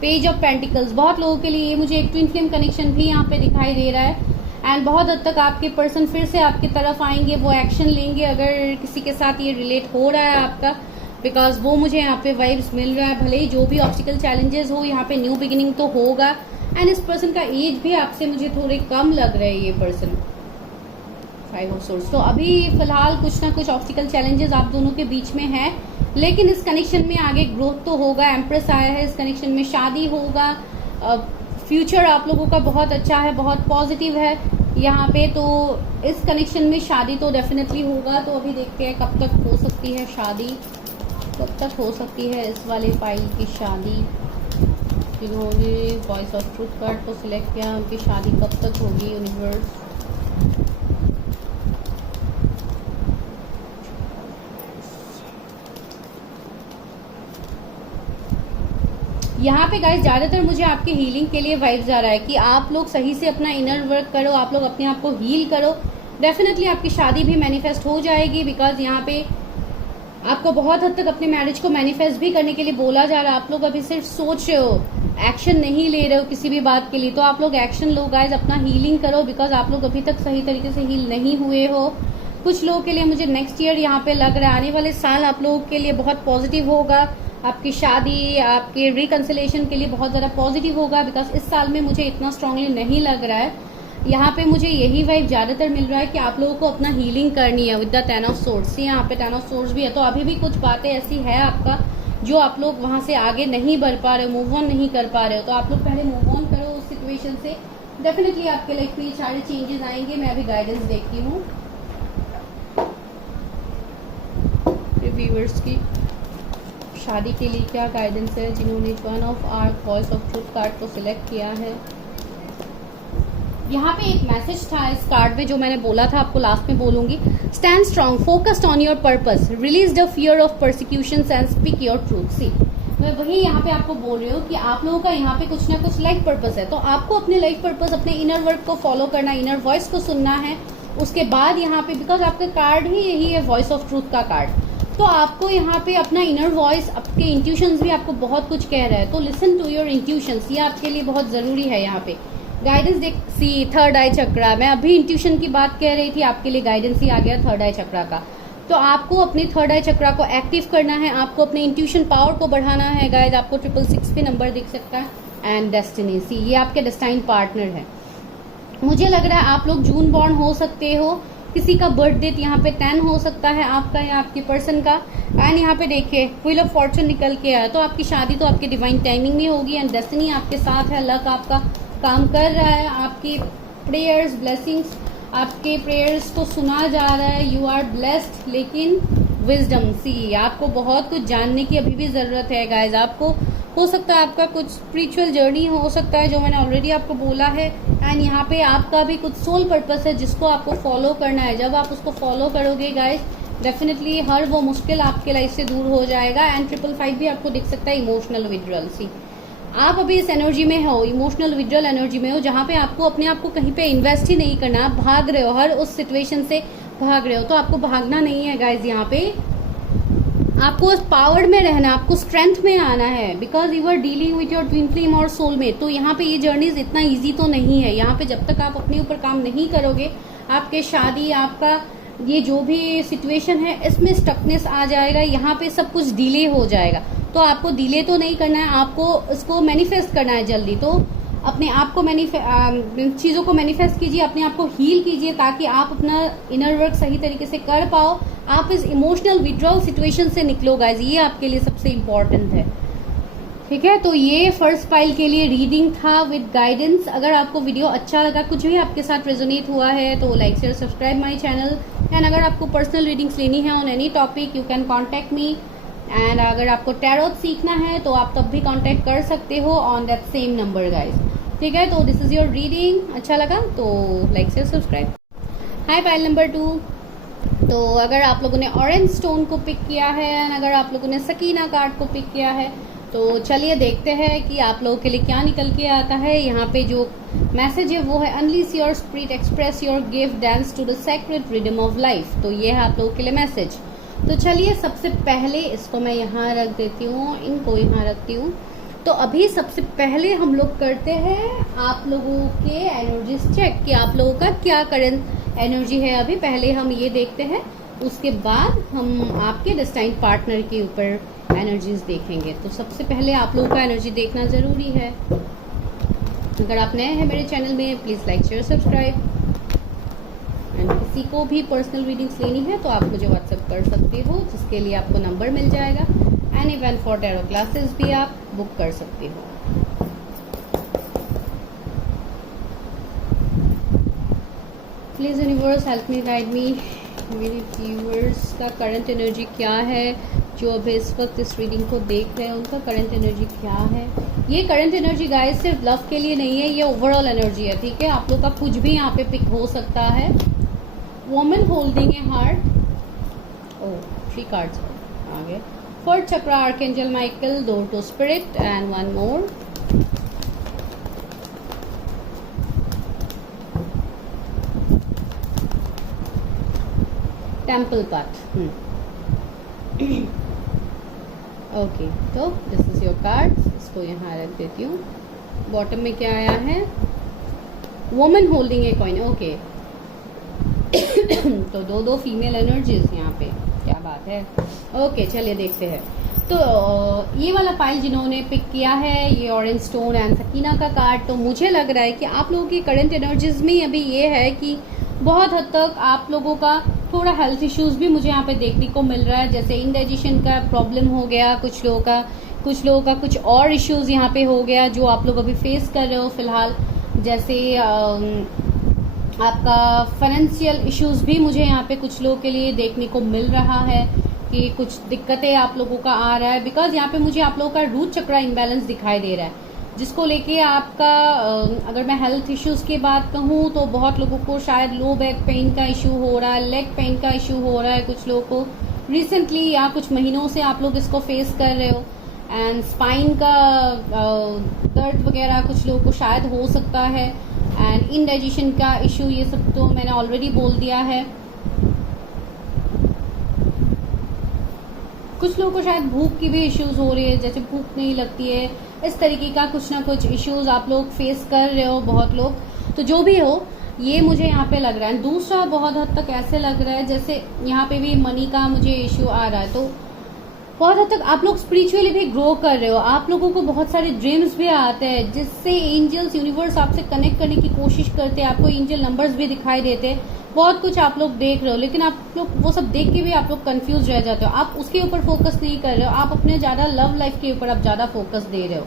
पेज ऑफ पेंटिकल्स, बहुत लोगों के लिए मुझे एक ट्विन फ्लेम कनेक्शन भी यहाँ पे दिखाई दे रहा है। एंड बहुत हद तक आपके पर्सन फिर से आपकी तरफ आएंगे, वो एक्शन लेंगे अगर किसी के साथ ये रिलेट हो रहा है आपका, बिकॉज वो मुझे यहाँ पे वाइब्स मिल रहा है। भले ही जो भी ऑब्स्टिकल चैलेंजेस हो, यहाँ पे न्यू बिगिनिंग तो होगा। एंड इस पर्सन का एज भी आपसे मुझे थोड़े कम लग रहे हैं, ये पर्सन 5 ऑफ सोर्स। तो अभी फिलहाल कुछ ना कुछ ऑब्स्टिकल चैलेंजेस आप दोनों के बीच में है, लेकिन इस कनेक्शन में आगे ग्रोथ तो होगा। एम्प्रेस आया है, इस कनेक्शन में शादी होगा। फ्यूचर आप लोगों का बहुत अच्छा है, बहुत पॉजिटिव है यहाँ पे, तो इस कनेक्शन में शादी तो डेफिनेटली होगा। तो अभी देखते हैं कब तक हो सकती है शादी, कब तक हो सकती है इस वाले फाइल की शादी। जिन्होंने वॉइस ऑफ ट्रूथ कार्ड को सिलेक्ट किया, उनकी शादी कब तक होगी यूनिवर्स। यहाँ पे गाइस ज़्यादातर मुझे आपके हीलिंग के लिए वाइब्स आ रहा है कि आप लोग सही से अपना इनर वर्क करो, आप लोग अपने आप को हील करो। डेफिनेटली आपकी शादी भी मैनिफेस्ट हो जाएगी, बिकॉज यहाँ पे आपको बहुत हद तक अपने मैरिज को मैनिफेस्ट भी करने के लिए बोला जा रहा है। आप लोग अभी सिर्फ सोच रहे हो, एक्शन नहीं ले रहे हो किसी भी बात के लिए, तो आप लोग एक्शन लो गाइज, अपना हीलिंग करो, बिकॉज आप लोग अभी तक सही तरीके से हील नहीं हुए हो। कुछ लोगों के लिए मुझे नेक्स्ट ईयर यहाँ पे लग रहा है, आने वाले साल आप लोगों के लिए बहुत पॉजिटिव होगा। आपकी शादी, आपके रिकंसिलेशन के लिए बहुत ज़्यादा पॉजिटिव होगा, बिकॉज इस साल में मुझे इतना स्ट्रांगली नहीं लग रहा है। यहाँ पे मुझे यही वाइब ज़्यादातर मिल रहा है कि आप लोगों को अपना हीलिंग करनी है विद द 10 ऑफ सोर्ड्स। यहाँ पे 10 ऑफ सोर्ड्स भी है, तो अभी भी कुछ बातें ऐसी है आपका जो आप लोग वहाँ से आगे नहीं बढ़ पा रहे हो, मूव ऑन नहीं कर पा रहे हो, तो आप लोग पहले मूव ऑन करो उस सिचुएशन से। डेफिनेटली आपके लाइफ में ये सारे चेंजेस आएंगे। मैं अभी गाइडेंस देखती हूँ व्यूअर्स की। शादी के लिए क्या गाइडेंस है, जिन्होंने one of arc voice of truth card को सिलेक्ट किया है। यहाँ पे एक मैसेज था इस कार्ड में जो मैंने बोला था, आपको लास्ट में बोलूंगी। Stand strong, focused on your purpose, release the fear of persecution and speak your truth. See मैं वही यहाँ पे आपको बोल रही हूँ कि आप लोगों का यहाँ पे कुछ ना कुछ लाइफ पर्पस है, तो आपको अपने लाइफ पर्पस, अपने इनर वर्क को फॉलो करना, इनर वॉइस को सुनना है। उसके बाद यहाँ पे बिकॉज आपका कार्ड ही यही है, वॉइस ऑफ ट्रूथ का कार्ड, तो आपको यहाँ पे अपना इनर वॉइस, आपके इंट्यूशंस भी आपको बहुत कुछ कह रहा है, तो लिसन टू योर इंट्यूशंस, ये आपके लिए बहुत जरूरी है। यहाँ पे गाइडेंस देख, सी थर्ड आई चक्रा, मैं अभी इंट्यूशन की बात कह रही थी, आपके लिए गाइडेंस ही आ गया थर्ड आई चक्रा का। तो आपको अपने थर्ड आई चक्रा को एक्टिव करना है, आपको अपने इंट्यूशन पावर को बढ़ाना है। गाइज आपको 666 पे नंबर दिख सकता है एंड डेस्टिनी, सी ये आपके डेस्टाइन पार्टनर है। मुझे लग रहा है आप लोग जून बॉर्न हो सकते हो, किसी का बर्थ डेट यहाँ पे 10 हो सकता है आपका या आपकी पर्सन का। एंड यहाँ पे देखिए व्हील ऑफ फॉर्चून निकल के आया, तो आपकी शादी तो आपकी डिवाइन टाइमिंग में होगी एंड डेस्टिनी आपके साथ है, लक आपका काम कर रहा है, आपकी प्रेयर्स, ब्लेसिंग्स, आपके प्रेयर्स को सुना जा रहा है, यू आर ब्लेस्ड। लेकिन विजडम, सी आपको बहुत कुछ जानने की अभी भी जरूरत है गाइज। आपको हो सकता है आपका कुछ स्पिरिचुअल जर्नी हो सकता है जो मैंने ऑलरेडी आपको बोला है, एंड यहाँ पे आपका भी कुछ सोल पर्पस है जिसको आपको फॉलो करना है। जब आप उसको फॉलो करोगे गाइज, डेफिनेटली हर वो मुश्किल आपके लाइफ से दूर हो जाएगा। एंड 555 भी आपको दिख सकता है, इमोशनल विड्रॉल। सी आप अभी इस एनर्जी में हो, इमोशनल विड्रॉल एनर्जी में हो, जहाँ पे आपको अपने आप को कहीं पे इन्वेस्ट ही नहीं करना, आप भाग रहे हो, हर उस सिचुएशन से भाग रहे हो। तो आपको भागना नहीं है गाइज, यहाँ पे आपको उस पावर में रहना, आपको स्ट्रेंथ में आना है, because you are dealing with your twin flame और सोलमेट। तो यहाँ पे ये जर्नीज इतना इजी तो नहीं है। यहाँ पे जब तक आप अपने ऊपर काम नहीं करोगे, आपके शादी, आपका ये जो भी सिचुएशन है, इसमें स्टकनेस आ जाएगा, यहाँ पे सब कुछ डिले हो जाएगा। तो आपको डिले तो नहीं करना है, आपको इसको मैनिफेस्ट करना है जल्दी। तो अपने आप को चीज़ों को मैनिफेस्ट कीजिए, अपने आप को हील कीजिए, ताकि आप अपना इनर वर्क सही तरीके से कर पाओ, आप इस इमोशनल विड्रॉल सिचुएशन से निकलो गाइज, ये आपके लिए सबसे इम्पोर्टेंट है। ठीक है, तो ये फर्स्ट पाइल के लिए रीडिंग था विद गाइडेंस। अगर आपको वीडियो अच्छा लगा, कुछ भी आपके साथ रेजोनेट हुआ है, तो like share subscribe my channel. And अगर आपको पर्सनल रीडिंग्स लेनी है on any topic, you can contact me. And अगर आपको टैरोट सीखना है तो आप तब भी कांटेक्ट कर सकते हो on that same number guys. ठीक है, तो दिस इज योर रीडिंग। अच्छा लगा तो लाइक शेयर सब्सक्राइब। हाय पाइल नंबर 2, तो अगर आप लोगों ने ऑरेंज स्टोन को पिक किया है एंड अगर आप लोगों ने सकीना कार्ड को पिक किया है, तो चलिए देखते हैं कि आप लोगों के लिए क्या निकल के आता है। यहाँ पे जो मैसेज है वो है unleash your spirit, express your gift, dance to the sacred rhythm of life. तो ये है आप लोगों के लिए मैसेज। तो चलिए सबसे पहले इसको मैं यहाँ रख देती हूँ, इनको यहाँ रखती हूँ। तो अभी सबसे पहले हम लोग करते हैं आप लोगों के एनर्जीज चेक कि आप लोगों का क्या करंट एनर्जी है अभी। पहले हम ये देखते हैं, उसके बाद हम आपके डेस्टाइन पार्टनर के ऊपर एनर्जीज देखेंगे। तो सबसे पहले आप लोगों का एनर्जी देखना जरूरी है। अगर आप नए हैं मेरे चैनल में, please like share subscribe. And किसी को भी पर्सनल रीडिंग्स लेनी है तो आप मुझे व्हाट्सएप कर सकते हो, जिसके लिए आपको नंबर मिल जाएगा। And even for tarot classes भी आप बुक कर सकते हो। Please universe help me, guide मी। मेरे व्यूअर्स का करंट एनर्जी क्या है, जो अभी इस वक्त इस रीडिंग को देख रहे हैं, उनका करंट एनर्जी क्या है। ये करंट एनर्जी गाइस सिर्फ लव के लिए नहीं है, ये ओवरऑल एनर्जी है। ठीक है, आप लोग का कुछ भी यहाँ पे पिक हो सकता है। Woman holding a heart, oh 3 cards आ गए। Fourth chakra archangel Michael, door to spirit and one more. Temple path. Okay, तो दिस इज योर कार्ड, इसको यहाँ रख देती हूँ। बॉटम में क्या आया है, woman holding a coin. Okay, तो दो फीमेल एनर्जीज यहाँ पे, क्या बात है। ओके, चलिए देखते हैं। तो ये वाला पाइल जिन्होंने पिक किया है, ये ऑरेंज स्टोन एंड सकीना का कार्ड, तो मुझे लग रहा है कि आप लोगों की करंट एनर्जीज में अभी ये है कि बहुत हद तक आप लोगों का थोड़ा हेल्थ इश्यूज भी मुझे यहाँ पे देखने को मिल रहा है। जैसे इंडाइजेशन का प्रॉब्लम हो गया कुछ लोगों का कुछ और इश्यूज यहाँ पे हो गया जो आप लोग अभी फेस कर रहे हो फिलहाल। जैसे आपका फाइनेंशियल इश्यूज भी मुझे यहाँ पे कुछ लोगों के लिए देखने को मिल रहा है। कि कुछ दिक्कतें आप लोगों का आ रहा है, बिकॉज यहाँ पे मुझे आप लोगों का रूट चक्रा इम्बैलेंस दिखाई दे रहा है, जिसको लेके आपका अगर मैं हेल्थ इश्यूज की बात कहूँ तो बहुत लोगों को शायद लो बैक पेन का इशू हो रहा है, लेग पेन का इशू हो रहा है, कुछ लोगों को रिसेंटली या कुछ महीनों से आप लोग इसको फेस कर रहे हो। एंड स्पाइन का दर्द वगैरह कुछ लोगों को शायद हो सकता है, एंड इनडाइजेशन का इशू, ये सब तो मैंने ऑलरेडी बोल दिया है। कुछ लोगों को शायद भूख की भी इश्यूज हो रही है, जैसे भूख नहीं लगती है, इस तरीके का कुछ ना कुछ इश्यूज आप लोग फेस कर रहे हो बहुत लोग। तो जो भी हो, ये मुझे यहाँ पे लग रहा है। दूसरा बहुत हद तक ऐसे लग रहा है जैसे यहाँ पे भी मनी का मुझे इश्यू आ रहा है, तो बहुत हद तक आप लोग स्पिरिचुअली भी ग्रो कर रहे हो। आप लोगों को बहुत सारे ड्रीम्स भी आते हैं, जिससे एंजल्स यूनिवर्स आपसे कनेक्ट करने की कोशिश करते हैं, आपको एंजल नंबर्स भी दिखाई देते हैं, बहुत कुछ आप लोग देख रहे हो, लेकिन आप लोग वो सब देख के भी आप लोग कंफ्यूज रह जाते हो। आप उसके ऊपर फोकस नहीं कर रहे हो, आप अपने ज्यादा लव लाइफ के ऊपर आप ज्यादा फोकस दे रहे हो।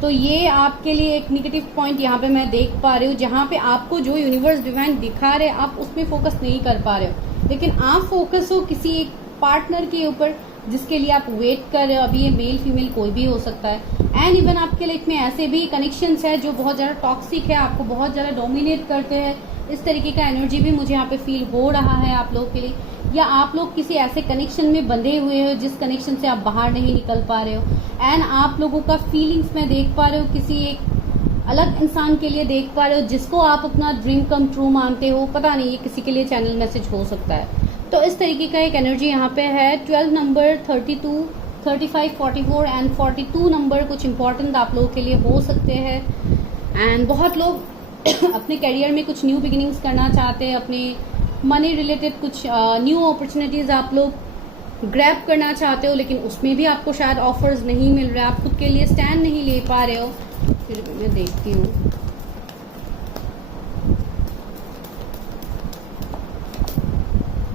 तो ये आपके लिए एक निगेटिव पॉइंट यहाँ पे मैं देख पा रही हूँ, जहाँ पे आपको जो यूनिवर्स डिवाइन दिखा रहे हैं आप उसमें फोकस नहीं कर पा रहे हो, लेकिन आप फोकस हो किसी एक पार्टनर के ऊपर जिसके लिए आप वेट कर रहे हो। अभी ये मेल फीमेल कोई भी हो सकता है, एंड इवन आपके लाइफ में ऐसे भी कनेक्शंस है जो बहुत ज्यादा टॉक्सिक है, आपको बहुत ज्यादा डोमिनेट करते हैं, इस तरीके का एनर्जी भी मुझे यहाँ पे फील हो रहा है आप लोगों के लिए। या आप लोग किसी ऐसे कनेक्शन में बंधे हुए हो जिस कनेक्शन से आप बाहर नहीं निकल पा रहे हो, एंड आप लोगों का फीलिंग्स में देख पा रहे हो किसी एक अलग इंसान के लिए देख पा रहे हो जिसको आप अपना ड्रीम कम ट्रू मानते हो। पता नहीं, ये किसी के लिए चैनल मैसेज हो सकता है। तो इस तरीके का एक एनर्जी यहाँ पे है। 12 नंबर, 32, 35, 44 एंड 42 नंबर कुछ इंपॉर्टेंट आप लोगों के लिए हो सकते हैं। एंड बहुत लोग अपने करियर में कुछ न्यू बिगिनिंग्स करना चाहते हैं, अपने मनी रिलेटेड कुछ न्यू अपॉर्चुनिटीज आप लोग ग्रैब करना चाहते हो, लेकिन उसमें भी आपको शायद ऑफर्स नहीं मिल रहा है, आप खुद के लिए स्टैंड नहीं ले पा रहे हो। फिर मैं देखती हूँ,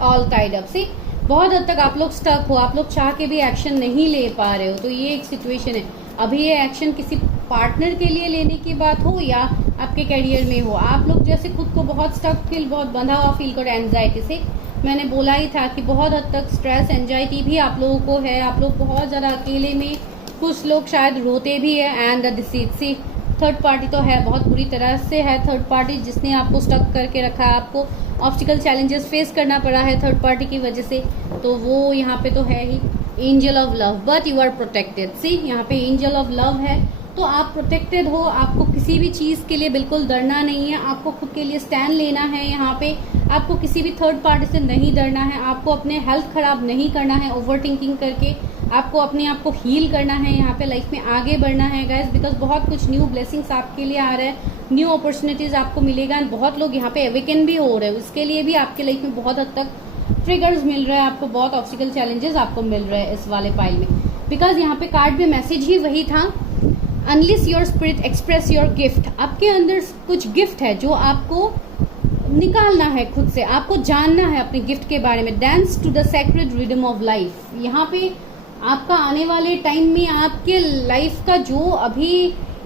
ऑल टाइड अप से बहुत हद तक आप लोग स्टक हो, आप लोग चाह के भी एक्शन नहीं ले पा रहे हो। तो ये एक सिचुएशन है। अभी ये एक्शन किसी पार्टनर के लिए लेने की बात हो या आपके करियर में हो, आप लोग जैसे खुद को बहुत स्टक फील, बहुत बंधा हुआ फील करो एंजाइटी से। मैंने बोला ही था कि बहुत हद तक स्ट्रेस एंजाइटी भी आप लोगों को है, आप लोग बहुत ज़्यादा अकेले में, कुछ लोग शायद रोते भी है। एंड द डिसीट से थर्ड पार्टी तो है, बहुत बुरी तरह से है थर्ड पार्टी, जिसने आपको स्टक करके रखा है, आपको ऑब्स्टिकल चैलेंजेस फेस करना पड़ा है थर्ड पार्टी की वजह से। तो वो यहाँ पे तो है ही। Angel of love, but you are protected. See यहाँ पे एंजल ऑफ लव है, तो आप प्रोटेक्टेड हो, आपको किसी भी चीज़ के लिए बिल्कुल डरना नहीं है, आपको खुद के लिए स्टैंड लेना है। यहाँ पे आपको किसी भी थर्ड पार्टी से नहीं डरना है, आपको अपने हेल्थ खराब नहीं करना है ओवर थिंकिंग करके, आपको अपने आप को हील करना है, यहाँ पे लाइफ में आगे बढ़ना है गाइस, बिकॉज बहुत कुछ न्यू ब्लेसिंग्स आपके लिए आ रहा है, न्यू अपॉर्चुनिटीज आपको मिलेगा। एंड बहुत लोग यहाँ पे अवेकन भी हो रहे हैं, उसके लिए भी आपके लाइफ में बहुत हद तक ट्रिगर्स मिल रहे हैं, आपको बहुत ऑब्स्टिकल चैलेंजेस आपको मिल रहे हैं इस वाले पाइल में। बिकॉज यहाँ पे कार्ड में मैसेज ही वही था, unleash your spirit express your gift. आपके अंदर कुछ गिफ्ट है जो आपको निकालना है खुद से, आपको जानना है अपने गिफ्ट के बारे में। Dance to the sacred rhythm of life. यहाँ पे आपका आने वाले टाइम में आपके लाइफ का जो अभी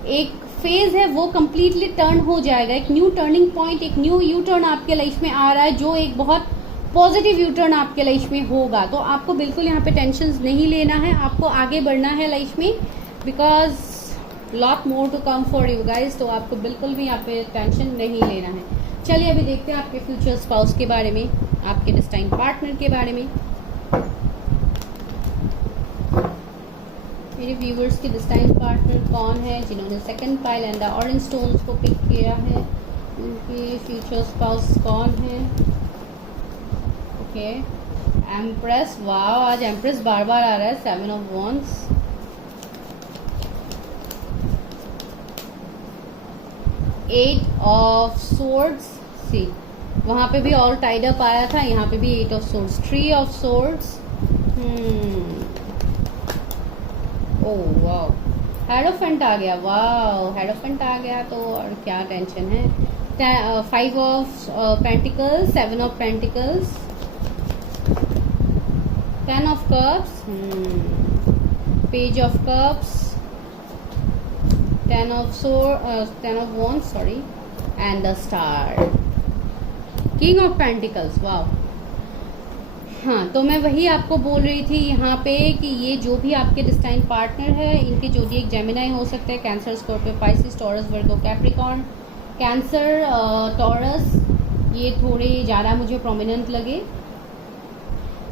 एक फेज है वो कम्प्लीटली टर्न हो जाएगा, एक न्यू टर्निंग पॉइंट, एक न्यू यू टर्न आपके लाइफ में आ रहा है, जो एक बहुत पॉजिटिव यू टर्न आपके लाइफ में होगा। तो आपको बिल्कुल यहाँ पे टेंशन नहीं लेना है, आपको आगे बढ़ना है लाइफ में, because lot more to come for you guys. तो आपको बिल्कुल भी यहाँ पे टेंशन नहीं लेना है। चलिए अभी देखते हैं आपके फ्यूचर स्पाउस के बारे में, आपके डिस्टाइन पार्टनर के बारे में। मेरे व्यूवर्स के डिस्टाइन पार्टनर कौन है जिन्होंने second pile and the orange stones को पिक किया है, उनके फ्यूचर स्पाउस कौन है। Okay, empress. वाह, आज एम्प्रेस बार बार आ रहा है। 7 ऑफ वॉन्ड्स, 8 ऑफ सोर्ड्स। सी वहाँ पे भी ऑल टाइड अप आया था, यहाँ पे भी 8 of swords, 3 of swords. Oh wow, hierophant आ गया। वाओ, हेरोफेंट आ गया तो और क्या टेंशन है। 5 of pentacles, 7 of pentacles, 10 of cups, page of cups, 10 of wands, sorry, and the star, king of pentacles. Wow, हाँ, तो मैं वही आपको बोल रही थी यहाँ पे कि ये जो भी आपके डिस्टाइन पार्टनर है, इनके जोडिएक जेमिनाई हो सकते हैं, cancer, Scorpio, Pisces, taurus, Virgo, Capricorn. Cancer, taurus ये थोड़े ज़्यादा मुझे प्रोमिनेंट लगे।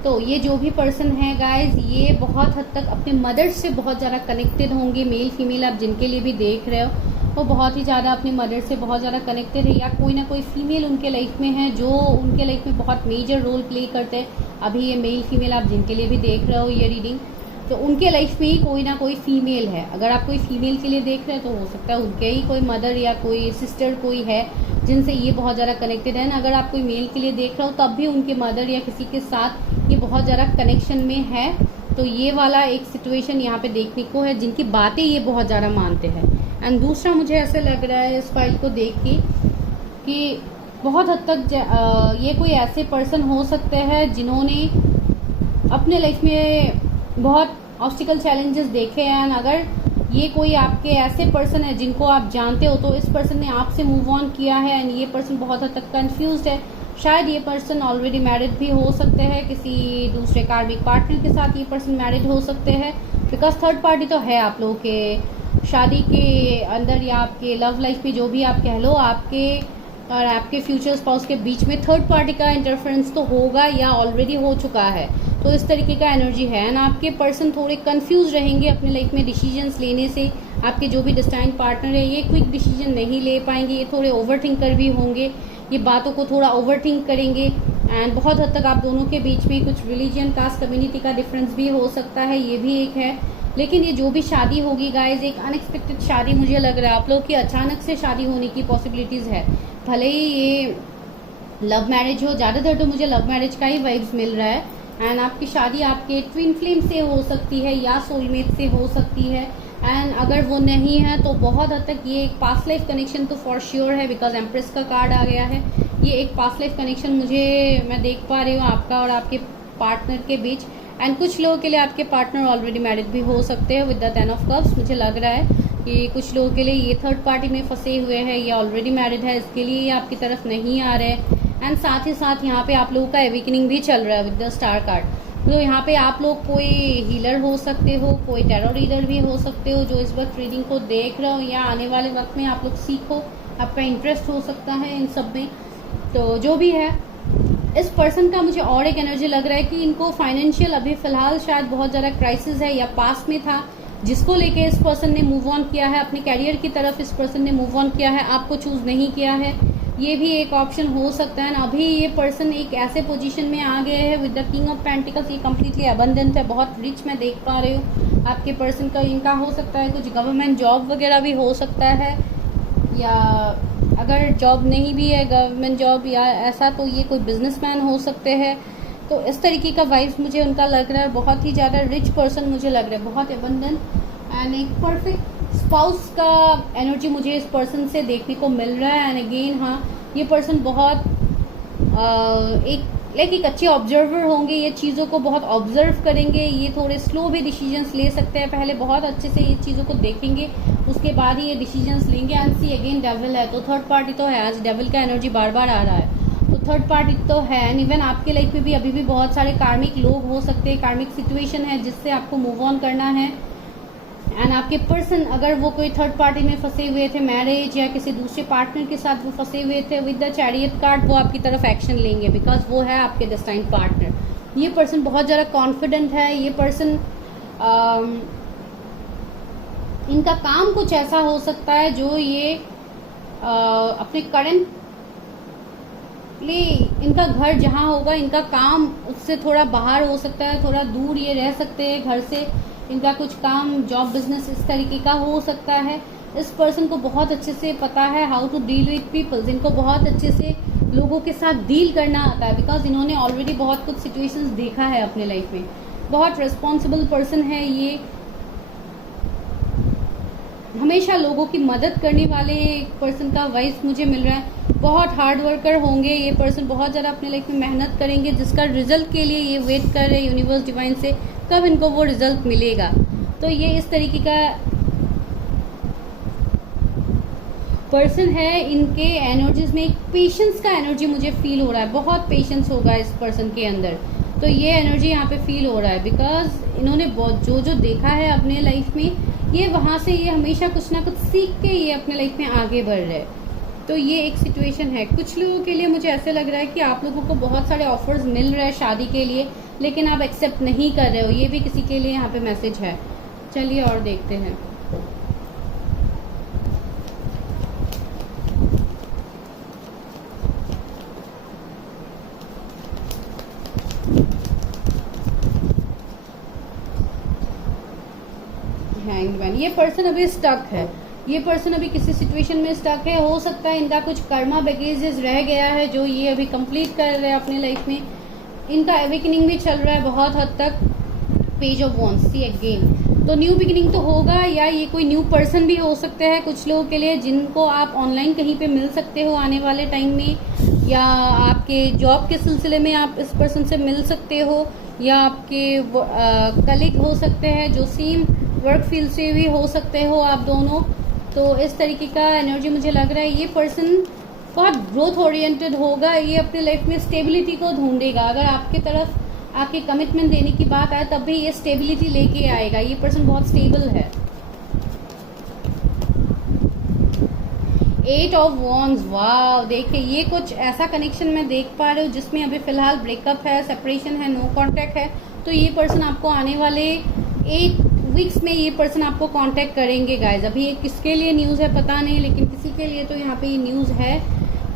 तो ये जो भी पर्सन है गाइज, ये बहुत हद तक अपने मदर से बहुत ज़्यादा कनेक्टेड होंगे। मेल फीमेल आप जिनके लिए भी देख रहे हो, वो बहुत ही ज़्यादा अपने मदर से बहुत ज़्यादा कनेक्टेड है, या कोई ना कोई फीमेल उनके लाइफ में है जो उनके लाइफ में बहुत मेजर रोल प्ले करते हैं। अभी ये मेल फीमेल आप जिनके लिए भी देख रहे हो ये रीडिंग, तो उनके लाइफ में ही कोई ना कोई फीमेल है। अगर आप कोई फीमेल के लिए देख रहे हैं तो हो सकता है उनके ही कोई मदर या कोई सिस्टर कोई है जिनसे ये बहुत ज़्यादा कनेक्टेड है। अगर आप कोई मेल के लिए देख रहे हो तब भी उनके मदर या किसी के साथ ये बहुत ज़्यादा कनेक्शन में है। तो ये वाला एक सिचुएशन यहाँ पे देखने को है, जिनकी बातें ये बहुत ज़्यादा मानते हैं। एंड दूसरा मुझे ऐसा लग रहा है इस फाइल को देख के कि बहुत हद तक ये कोई ऐसे पर्सन हो सकते हैं जिन्होंने अपने लाइफ में बहुत ऑब्स्टिकल चैलेंजेस देखे हैं। एंड अगर ये कोई आपके ऐसे पर्सन है जिनको आप जानते हो, तो इस पर्सन ने आपसे मूव ऑन किया है एंड ये पर्सन बहुत हद तक कंफ्यूज्ड है। शायद ये पर्सन ऑलरेडी मैरिड भी हो सकते हैं, किसी दूसरे कार्मिक पार्टनर के साथ ये पर्सन मैरिड हो सकते हैं, बिकॉज थर्ड पार्टी तो है आप लोगों के शादी के अंदर या आपके लव लाइफ में, जो भी आप कह लो, आपके और आपके फ्यूचर स्पाउस के बीच में थर्ड पार्टी का इंटरफेरेंस तो होगा या ऑलरेडी हो चुका है। तो इस तरीके का एनर्जी है एंड आपके पर्सन थोड़े कंफ्यूज रहेंगे अपने लाइफ में डिसीजंस लेने से। आपके जो भी डिस्टाइन पार्टनर है ये क्विक डिसीजन नहीं ले पाएंगे, ये थोड़े ओवरथिंकर भी होंगे, ये बातों को थोड़ा ओवरथिंक करेंगे। एंड बहुत हद तक आप दोनों के बीच में कुछ रिलीजन, कास्ट, कम्युनिटी का डिफरेंस भी हो सकता है, ये भी एक है। लेकिन ये जो भी शादी होगी गाइज, एक अनएक्सपेक्टेड शादी मुझे लग रहा है आप लोग की अचानक से शादी होने की पॉसिबिलिटीज है। भले ही ये लव मैरिज हो, ज़्यादातर तो मुझे लव मैरिज का ही वाइब्स मिल रहा है। एंड आपकी शादी आपके ट्विन फ्लेम से हो सकती है या सोलमेट से हो सकती है। एंड अगर वो नहीं है तो बहुत हद तक ये एक पास्ट लाइफ कनेक्शन तो फॉर श्योर है, बिकॉज एम्प्रेस का कार्ड आ गया है। ये एक पास्ट लाइफ कनेक्शन मैं देख पा रही हूँ आपका और आपके पार्टनर के बीच। एंड कुछ लोगों के लिए आपके पार्टनर ऑलरेडी मैरिड भी हो सकते हैं विद द 10 ऑफ कप्स। मुझे लग रहा है कि कुछ लोगों के लिए ये थर्ड पार्टी में फंसे हुए हैं, ये ऑलरेडी मैरिड है, इसके लिए ये आपकी तरफ नहीं आ रहे हैं। एंड साथ ही साथ यहाँ पे आप लोगों का एवेकनिंग भी चल रहा है विद द स्टार कार्ड। तो यहाँ पे आप लोग कोई हीलर हो सकते हो, कोई टैरो रीडर भी हो सकते हो जो इस वक्त रीडिंग को देख रहे हो, या आने वाले वक्त में आप लोग सीखो, आपका इंटरेस्ट हो सकता है इन सब में। तो जो भी है, इस पर्सन का मुझे और एक एनर्जी लग रहा है कि इनको फाइनेंशियल अभी फिलहाल शायद बहुत ज़्यादा क्राइसिस है, या पास्ट में था जिसको लेके इस पर्सन ने मूव ऑन किया है, अपने कैरियर की तरफ इस पर्सन ने मूव ऑन किया है, आपको चूज नहीं किया है, ये भी एक ऑप्शन हो सकता है। अभी ये पर्सन एक ऐसे पोजीशन में आ गए हैं with the king of pentacles, ये कम्प्लीटली अबंडेंट है, बहुत रिच मैं देख पा रही हूँ आपके पर्सन का। इनका हो सकता है कुछ गवर्नमेंट जॉब वगैरह भी हो सकता है, या अगर जॉब नहीं भी है गवर्नमेंट जॉब या ऐसा, तो ये कोई बिजनेसमैन हो सकते हैं। तो इस तरीके का वाइब्स मुझे उनका लग रहा है। बहुत ही ज़्यादा रिच पर्सन मुझे लग रहा है, बहुत एबंडेंट एंड एक परफेक्ट स्पाउस का एनर्जी मुझे इस पर्सन से देखने को मिल रहा है। एंड अगेन हाँ, ये पर्सन बहुत एक अच्छे ऑब्जर्वर होंगे, ये चीज़ों को बहुत ऑब्जर्व करेंगे, ये थोड़े स्लो भी डिसीजंस ले सकते हैं, पहले बहुत अच्छे से ये चीज़ों को देखेंगे, उसके बाद ही ये डिसीजंस लेंगे। एंड सी अगेन डेविल है, तो थर्ड पार्टी तो है, आज डेविल का एनर्जी बार बार आ रहा है, तो थर्ड पार्टी तो है। एंड इवन आपके लाइफ में भी अभी भी बहुत सारे कार्मिक लोग हो सकते हैं, कार्मिक सिचुएशन है जिससे आपको मूव ऑन करना है। एंड आपके पर्सन अगर वो कोई थर्ड पार्टी में फंसे हुए थे, मैरिज या किसी दूसरे पार्टनर के साथ वो फंसे हुए थे, विद द चैरियट कार्ड वो आपकी तरफ एक्शन लेंगे, बिकॉज वो है आपके डेस्टाइन्ड पार्टनर। ये पर्सन बहुत ज़्यादा कॉन्फिडेंट है, ये पर्सन इनका काम कुछ ऐसा हो सकता है जो ये अपने करंट इनका घर जहाँ होगा, इनका काम उससे थोड़ा बाहर हो सकता है, थोड़ा दूर ये रह सकते हैं घर से, इनका कुछ काम जॉब बिजनेस इस तरीके का हो सकता है। इस पर्सन को बहुत अच्छे से पता है how to deal with peoples, इनको बहुत अच्छे से लोगों के साथ डील करना आता है, बिकॉज इन्होंने ऑलरेडी बहुत कुछ सिचुएशंस देखा है अपने लाइफ में। बहुत रिस्पॉन्सिबल पर्सन है ये, हमेशा लोगों की मदद करने वाले एक पर्सन का वाइस मुझे मिल रहा है। बहुत हार्ड वर्कर होंगे ये पर्सन, बहुत ज़्यादा अपने लाइफ में मेहनत करेंगे, जिसका रिजल्ट के लिए ये वेट कर रहे हैं यूनिवर्स डिवाइन से कब इनको वो रिजल्ट मिलेगा। तो ये इस तरीके का पर्सन है, इनके एनर्जीज में एक पेशेंस का एनर्जी मुझे फील हो रहा है, बहुत पेशेंस होगा इस पर्सन के अंदर। तो ये एनर्जी यहाँ पे फील हो रहा है, बिकॉज इन्होंने बहुत जो देखा है अपने लाइफ में, ये वहाँ से ये हमेशा कुछ ना कुछ सीख के ये अपने लाइफ में आगे बढ़ रहे हैं। तो ये एक सिचुएशन है। कुछ लोगों के लिए मुझे ऐसे लग रहा है कि आप लोगों को बहुत सारे ऑफर्स मिल रहे हैं शादी के लिए, लेकिन आप एक्सेप्ट नहीं कर रहे हो। ये भी किसी के लिए यहाँ पे मैसेज है। चलिए और देखते हैं। हैंग्ड मैन, ये पर्सन अभी स्टक है। ये पर्सन अभी किसी सिचुएशन में स्टक है। हो सकता है इनका कुछ कर्मा बैगेजेस रह गया है जो ये अभी कंप्लीट कर रहे हैं अपने लाइफ में। इनका अवेकनिंग भी चल रहा है बहुत हद तक। Page of wands, see again, तो न्यू बिगिनिंग तो होगा, या ये कोई न्यू पर्सन भी हो सकते हैं कुछ लोगों के लिए, जिनको आप ऑनलाइन कहीं पे मिल सकते हो आने वाले टाइम में, या आपके जॉब के सिलसिले में आप इस पर्सन से मिल सकते हो, या आपके कलीग हो सकते हैं जो सेम वर्क फील्ड से भी हो सकते हो आप दोनों। तो इस तरीके का एनर्जी मुझे लग रहा है। ये पर्सन बहुत ग्रोथ ओरिएंटेड होगा। ये अपने लाइफ में स्टेबिलिटी को ढूंढेगा। अगर आपके तरफ आपके कमिटमेंट देने की बात आए तब भी ये स्टेबिलिटी लेके आएगा। ये पर्सन बहुत स्टेबल है। 8 ऑफ वॉन्ड्स, वाव, देखिए ये कुछ ऐसा कनेक्शन मैं देख पा रही हूँ जिसमें अभी फिलहाल ब्रेकअप है, सेपरेशन है, नो कॉन्टैक्ट है। तो ये पर्सन आपको आने वाले 8 वीक्स में ये पर्सन आपको कांटेक्ट करेंगे गाइज। अभी ये किसके लिए न्यूज़ है पता नहीं, लेकिन किसी के लिए तो यहाँ पे ये न्यूज़ है।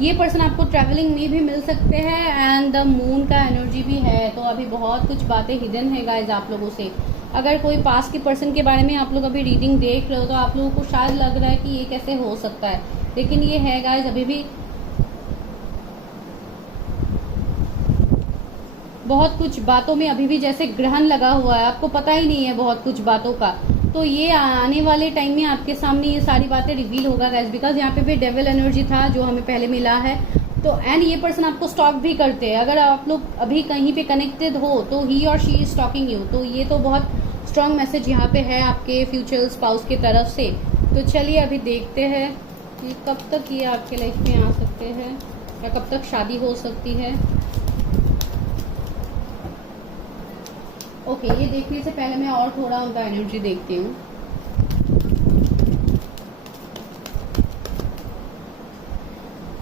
ये पर्सन आपको ट्रैवलिंग में भी मिल सकते हैं, एंड द मून का एनर्जी भी है। तो अभी बहुत कुछ बातें हिडन है गाइज आप लोगों से। अगर कोई पास के पर्सन के बारे में आप लोग अभी रीडिंग देख रहे हो तो आप लोगों को शायद लग रहा है कि ये कैसे हो सकता है, लेकिन ये है गाइज। अभी भी बहुत कुछ बातों में अभी भी जैसे ग्रहण लगा हुआ है, आपको पता ही नहीं है बहुत कुछ बातों का। तो ये आने वाले टाइम में आपके सामने ये सारी बातें रिवील होगा गाइस, बिकॉज यहाँ पे भी डेविल एनर्जी था जो हमें पहले मिला है। तो एंड ये पर्सन आपको स्टॉक भी करते हैं। अगर आप लोग अभी कहीं पे कनेक्टेड हो तो ही और शी इज स्टॉकिंग यू। तो ये तो बहुत स्ट्रांग मैसेज यहाँ पे है आपके फ्यूचर स्पाउस की तरफ से। तो चलिए अभी देखते हैं कि कब तक ये आपके लाइफ में आ सकते हैं, या कब तक शादी हो सकती है। ओके, ये देखने से पहले मैं और थोड़ा उनका एनर्जी देखती हूँ।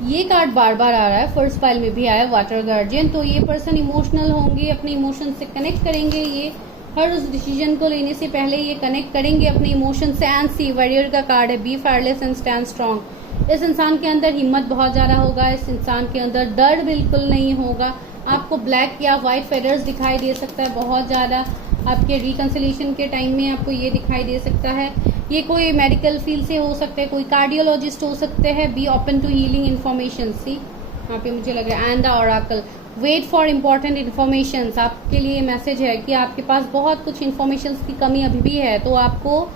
ये कार्ड बार बार आ रहा है, फर्स्ट पाइल में भी आया, वाटर गार्जियन। तो ये पर्सन इमोशनल होंगे, अपने इमोशन से कनेक्ट करेंगे। ये हर उस डिसीजन को लेने से पहले ये कनेक्ट करेंगे अपने इमोशन से। एंड सी वॉरियर का कार्ड है, be fearless and stand strong. इस इंसान के अंदर हिम्मत बहुत ज़्यादा होगा, इस इंसान के अंदर डर बिल्कुल नहीं होगा। आपको ब्लैक या वाइट फेदर्स दिखाई दे सकता है बहुत ज़्यादा। आपके रिकंसिलेशन के टाइम में आपको ये दिखाई दे सकता है। ये कोई मेडिकल फील्ड से हो सकते हैं, कोई कार्डियोलॉजिस्ट हो सकते हैं। Be open to healing information, see यहाँ पे मुझे लग रहा है। And the oracle, wait for important information. आपके लिए मैसेज है कि आपके पास बहुत कुछ इन्फॉर्मेशन की कमी अभी भी है, तो आपको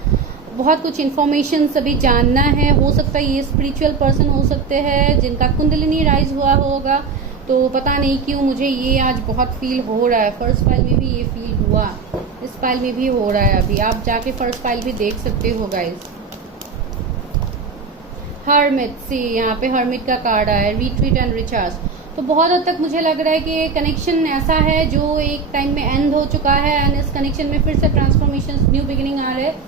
बहुत कुछ इन्फॉर्मेशन अभी जानना है। हो सकता है ये स्पिरिचुअल पर्सन हो सकते हैं जिनका कुंडलिनी राइज हुआ होगा। तो पता नहीं क्यों मुझे ये आज बहुत फील हो रहा है। फर्स्ट पाइल में भी ये फील हुआ, इस पाइल में भी हो रहा है। अभी आप जाके फर्स्ट पाइल भी देख सकते हो गाइज। हर्मिट, सी यहाँ पे हर्मिट का कार्ड आया, रिट्रीट एंड रिचार्ज। तो बहुत हद तक मुझे लग रहा है कि ये कनेक्शन ऐसा है जो एक टाइम में एंड हो चुका है, एंड इस कनेक्शन में फिर से ट्रांसफॉर्मेशन, न्यू बिगिनिंग आ रहे हैं।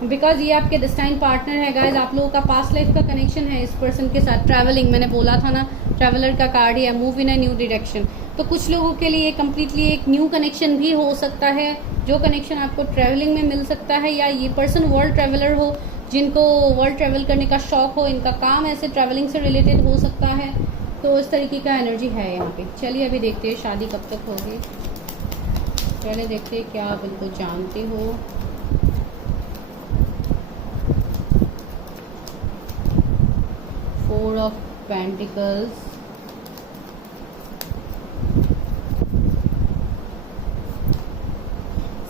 बिकॉज ये आपके डिस्टाइन पार्टनर है गाइज। आप लोगों का पास्ट लाइफ का कनेक्शन है इस पर्सन के साथ। ट्रैवलिंग, मैंने बोला था ना, ट्रैवलर का कार्ड ही है, move in a new direction. तो कुछ लोगों के लिए कम्प्लीटली एक न्यू कनेक्शन भी हो सकता है, जो कनेक्शन आपको ट्रैवलिंग में मिल सकता है। या ये पर्सन वर्ल्ड ट्रैवलर हो, जिनको वर्ल्ड ट्रैवल करने का शौक हो, इनका काम ऐसे ट्रैवलिंग से रिलेटेड हो सकता है। तो इस तरीके का एनर्जी है यहाँ पे। चलिए अभी देखते हैं शादी कब तक होगी। पहले देखते हैं क्या आप इनको जानते हो। Four of pentacles,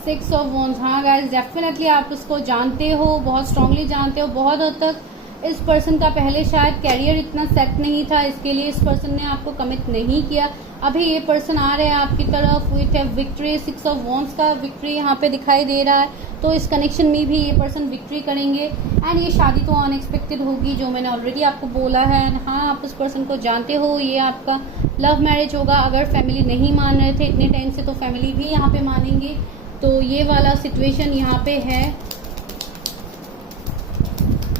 six of wands. हाँ गाइस, डेफिनेटली आप उसको जानते हो, बहुत स्ट्रांगली जानते हो। बहुत हद तक इस पर्सन का पहले शायद कैरियर इतना सेट नहीं था, इसके लिए इस पर्सन ने आपको कमिट नहीं किया। अभी ये पर्सन आ रहे हैं आपकी तरफ with victory. Six of wands का विक्ट्री यहाँ पे दिखाई दे रहा है। तो इस कनेक्शन में भी ये पर्सन विक्ट्री करेंगे, एंड ये शादी तो अनएक्सपेक्टेड होगी, जो मैंने ऑलरेडी आपको बोला है। हाँ, आप उस पर्सन को जानते हो, ये आपका लव मैरिज होगा। अगर फैमिली नहीं मान रहे थे इतने टाइम से तो फैमिली भी यहाँ पे मानेंगे। तो ये वाला सिचुएशन यहाँ पे है।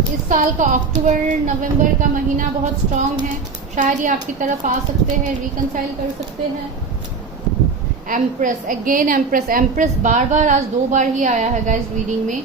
इस साल का अक्टूबर नवंबर का महीना बहुत स्ट्रांग है। शायद ये आपकी तरफ आ सकते हैं, रिकंसाइल कर सकते हैं। Empress, again empress. एम्प्रेस बार बार आज 2 बार ही आया है गाइस रीडिंग में।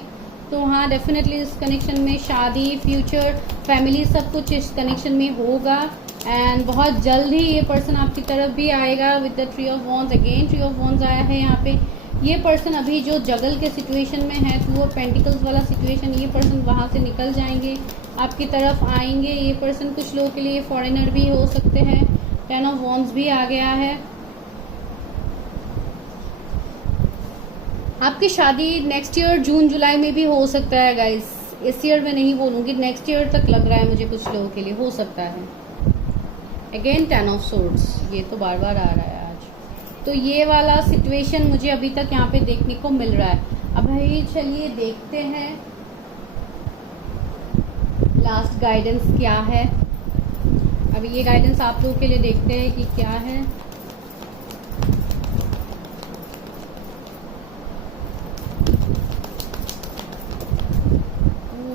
तो हाँ, डेफिनेटली इस कनेक्शन में शादी, फ्यूचर, फैमिली, सब कुछ इस कनेक्शन में होगा। एंड बहुत जल्द ही ये पर्सन आपकी तरफ भी आएगा with the tree of wands. Again tree of wands आया है यहाँ पे। ये पर्सन अभी जो जगल के सिचुएशन में है, टू ऑफ पेंटिकल्स वाला सिचुएशन, ये पर्सन वहाँ से निकल जाएंगे, आपकी तरफ आएंगे। ये पर्सन कुछ लोगों के लिए फॉरेनर भी हो सकते हैं। 10 ऑफ वॉन्ड्स भी आ गया है। आपकी शादी नेक्स्ट ईयर जून जुलाई में भी हो सकता है गाइस। इस ईयर में नहीं बोलूँगी, नेक्स्ट ईयर तक लग रहा है मुझे कुछ लोगों के लिए हो सकता है। अगेन 10 ऑफ सोर्ड्स, ये तो बार बार आ रहा है आज। तो ये वाला सिचुएशन मुझे अभी तक यहाँ पे देखने को मिल रहा है। अब भाई चलिए देखते हैं लास्ट गाइडेंस क्या है। अब ये गाइडेंस आप लोगों के लिए देखते हैं कि क्या है।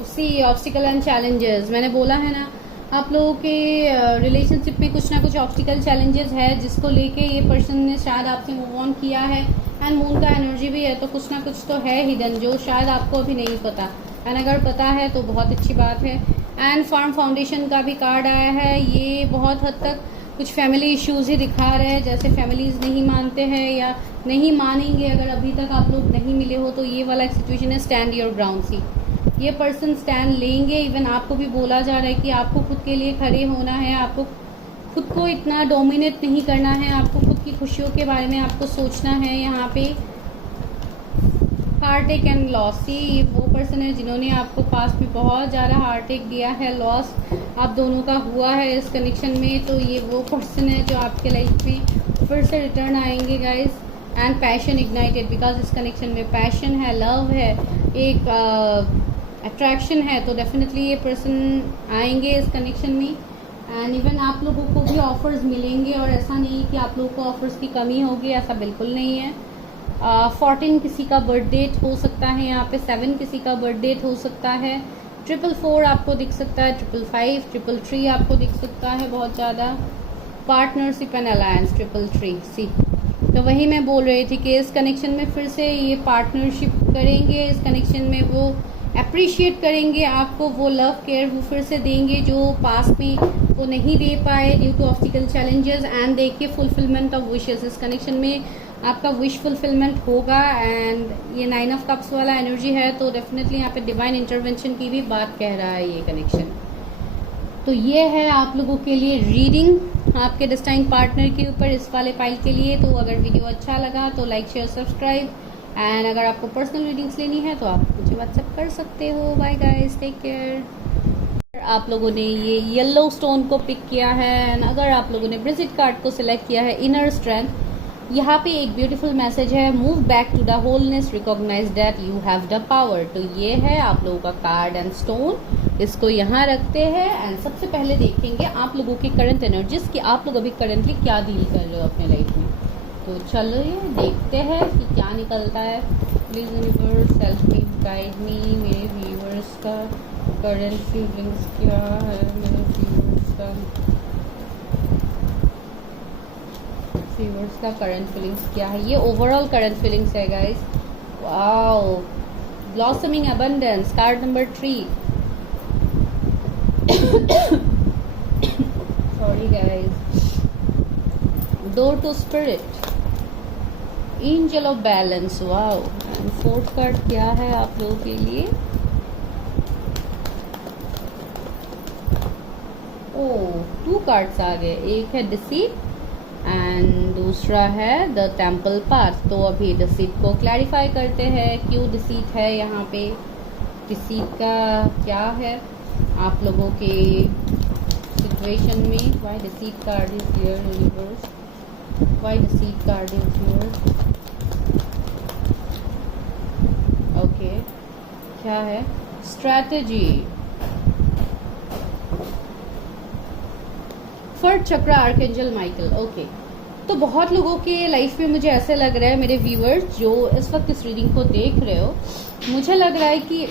सी ऑब्स्टिकल एंड चैलेंजेस, मैंने बोला है ना आप लोगों के रिलेशनशिप में कुछ ना कुछ ऑब्स्टिकल चैलेंजेस है जिसको लेके ये पर्सन ने शायद आपसे मूव ऑन किया है। एंड मून का एनर्जी भी है, तो कुछ ना कुछ तो है हिडन जो शायद आपको अभी नहीं पता। एंड अगर पता है तो बहुत अच्छी बात है। एंड फर्म फाउंडेशन का भी कार्ड आया है। ये बहुत हद तक कुछ फैमिली इश्यूज ही दिखा रहे हैं, जैसे फैमिलीज नहीं मानते हैं या नहीं मानेंगे। अगर अभी तक आप लोग नहीं मिले हो तो ये वाला एक सिचुएशन है। स्टैंड योर ग्राउंड सी, ये पर्सन स्टैंड लेंगे। इवन आपको भी बोला जा रहा है कि आपको खुद के लिए खड़े होना है, आपको खुद को इतना डोमिनेट नहीं करना है, आपको खुद की खुशियों के बारे में आपको सोचना है। यहाँ पे हार्टेक एंड लॉस, ये वो पर्सन है जिन्होंने आपको पास में बहुत ज़्यादा हार्टेक दिया है, लॉस आप दोनों का हुआ है इस कनेक्शन में। तो ये वो पर्सन है जो आपके लाइफ में फिर से रिटर्न आएंगे guys. And passion ignited, because इस कनेक्शन में पैशन है, लव है, एक अट्रैक्शन है। तो डेफिनेटली ये पर्सन आएंगे इस कनेक्शन में। एंड इवन आप लोगों को भी ऑफर्स मिलेंगे, और ऐसा नहीं कि आप लोगों को ऑफर्स की कमी होगी, ऐसा बिल्कुल नहीं है। 14 किसी का बर्थ डेट हो सकता है यहाँ पे, 7 किसी का बर्थ डेट हो सकता है, 444 आपको दिख सकता है, 555, 333 आपको दिख सकता है बहुत ज़्यादा। पार्टनरशिप एंड अलायंस 333 सी। तो वही मैं बोल रही थी कि इस कनेक्शन में फिर से ये पार्टनरशिप करेंगे। इस कनेक्शन में वो अप्रिशिएट करेंगे आपको, वो लव केयर वो फिर से देंगे जो पास में वो नहीं दे पाए due to obstacle challenges. And देखिए फुलफिलमेंट ऑफ विशेस, इस कनेक्शन में आपका विश फुलफिलमेंट होगा। एंड ये 9 ऑफ कप्स वाला एनर्जी है, तो डेफिनेटली यहाँ पे डिवाइन इंटरवेंशन की भी बात कह रहा है ये कनेक्शन। तो ये है आप लोगों के लिए रीडिंग आपके डेस्टाइनिंग पार्टनर के ऊपर इस वाले पाइल के लिए। तो अगर वीडियो अच्छा लगा तो लाइक शेयर सब्सक्राइब। एंड अगर आपको पर्सनल रीडिंग्स लेनी है तो आप मुझे व्हाट्सएप कर सकते हो। Bye guys, take care. आप लोगों ने ये येलो स्टोन को पिक किया है, एंड अगर आप लोगों ने ब्रिजिट कार्ड को सिलेक्ट किया है, इनर स्ट्रेंथ, यहाँ पे एक ब्यूटीफुल मैसेज है, move back to the wholeness, recognise that you have the power. तो ये है आप लोगों का कार्ड एंड स्टोन, इसको यहाँ रखते हैं। एंड सबसे पहले देखेंगे आप लोगों के करंट एनर्जीज कि आप लोग अभी करंटली क्या डील कर रहे हो अपने लाइफ में। तो चलो ये देखते हैं कि क्या निकलता है। Please universe help me, guide मी। मेरे व्यूअर्स का करंट फीलिंग्स क्या है, मेरे व्यूअर्स का करंट फीलिंग्स क्या है। ये ओवरऑल करंट फीलिंग्स है guys. Wow, blossoming abundance, card number 3। Sorry guys. Door to spirit, angel of balance. Wow, and fourth card क्या है आप लोगों के लिए। ओह, 2 कार्ड्स आ गए, एक है डिसीट एंड दूसरा है द टेम्पल पाथ। तो अभी डिसीट को क्लैरिफाई करते हैं, क्यों डिसीट है यहाँ पे, डिसीट का क्या है आप लोगों के सिचुएशन में। Why deceit card is here universe, why deceit card is here. Okay, क्या है, स्ट्रैटेजी, फर्स्ट चक्र आर्कएंजल माइकल। ओके, तो बहुत लोगों के लाइफ में मुझे ऐसे लग रहा है, मेरे व्यूअर्स जो इस वक्त इस रीडिंग को देख रहे हो, मुझे लग रहा है कि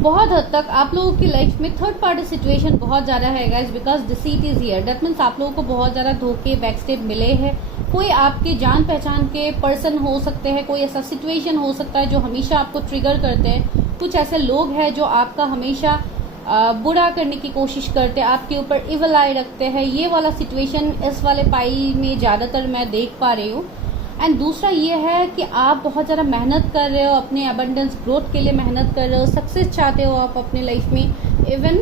बहुत हद तक आप लोगों की लाइफ में थर्ड पार्टी सिचुएशन बहुत ज़्यादा है guys, because deceit is here. That means आप लोगों को बहुत ज़्यादा धोखे, बैकस्टेप मिले हैं। कोई आपके जान पहचान के पर्सन हो सकते हैं, कोई ऐसा सिचुएशन हो सकता है जो हमेशा आपको ट्रिगर करते हैं। कुछ ऐसे लोग हैं जो आपका हमेशा बुरा करने की कोशिश करते हैं, आपके ऊपर इवल आई रखते हैं। ये वाला सिचुएशन इस वाले पाइल में ज़्यादातर मैं देख पा रही हूँ। एंड दूसरा ये है कि आप बहुत ज़्यादा मेहनत कर रहे हो, अपने अबंडेंस ग्रोथ के लिए मेहनत कर रहे हो, सक्सेस चाहते हो आप अपने लाइफ में। इवन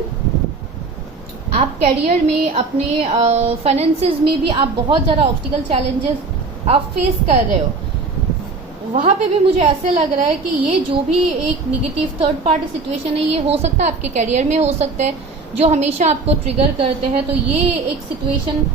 आप करियर में, अपने फाइनेंसेस में भी आप बहुत ज़्यादा ऑब्स्टिकल चैलेंजेस आप फेस कर रहे हो। वहाँ पे भी मुझे ऐसे लग रहा है कि ये जो भी एक निगेटिव थर्ड पार्टी सिचुएशन है, ये हो सकता है आपके करियर में हो सकता है, जो हमेशा आपको ट्रिगर करते हैं। तो ये एक सिचुएशन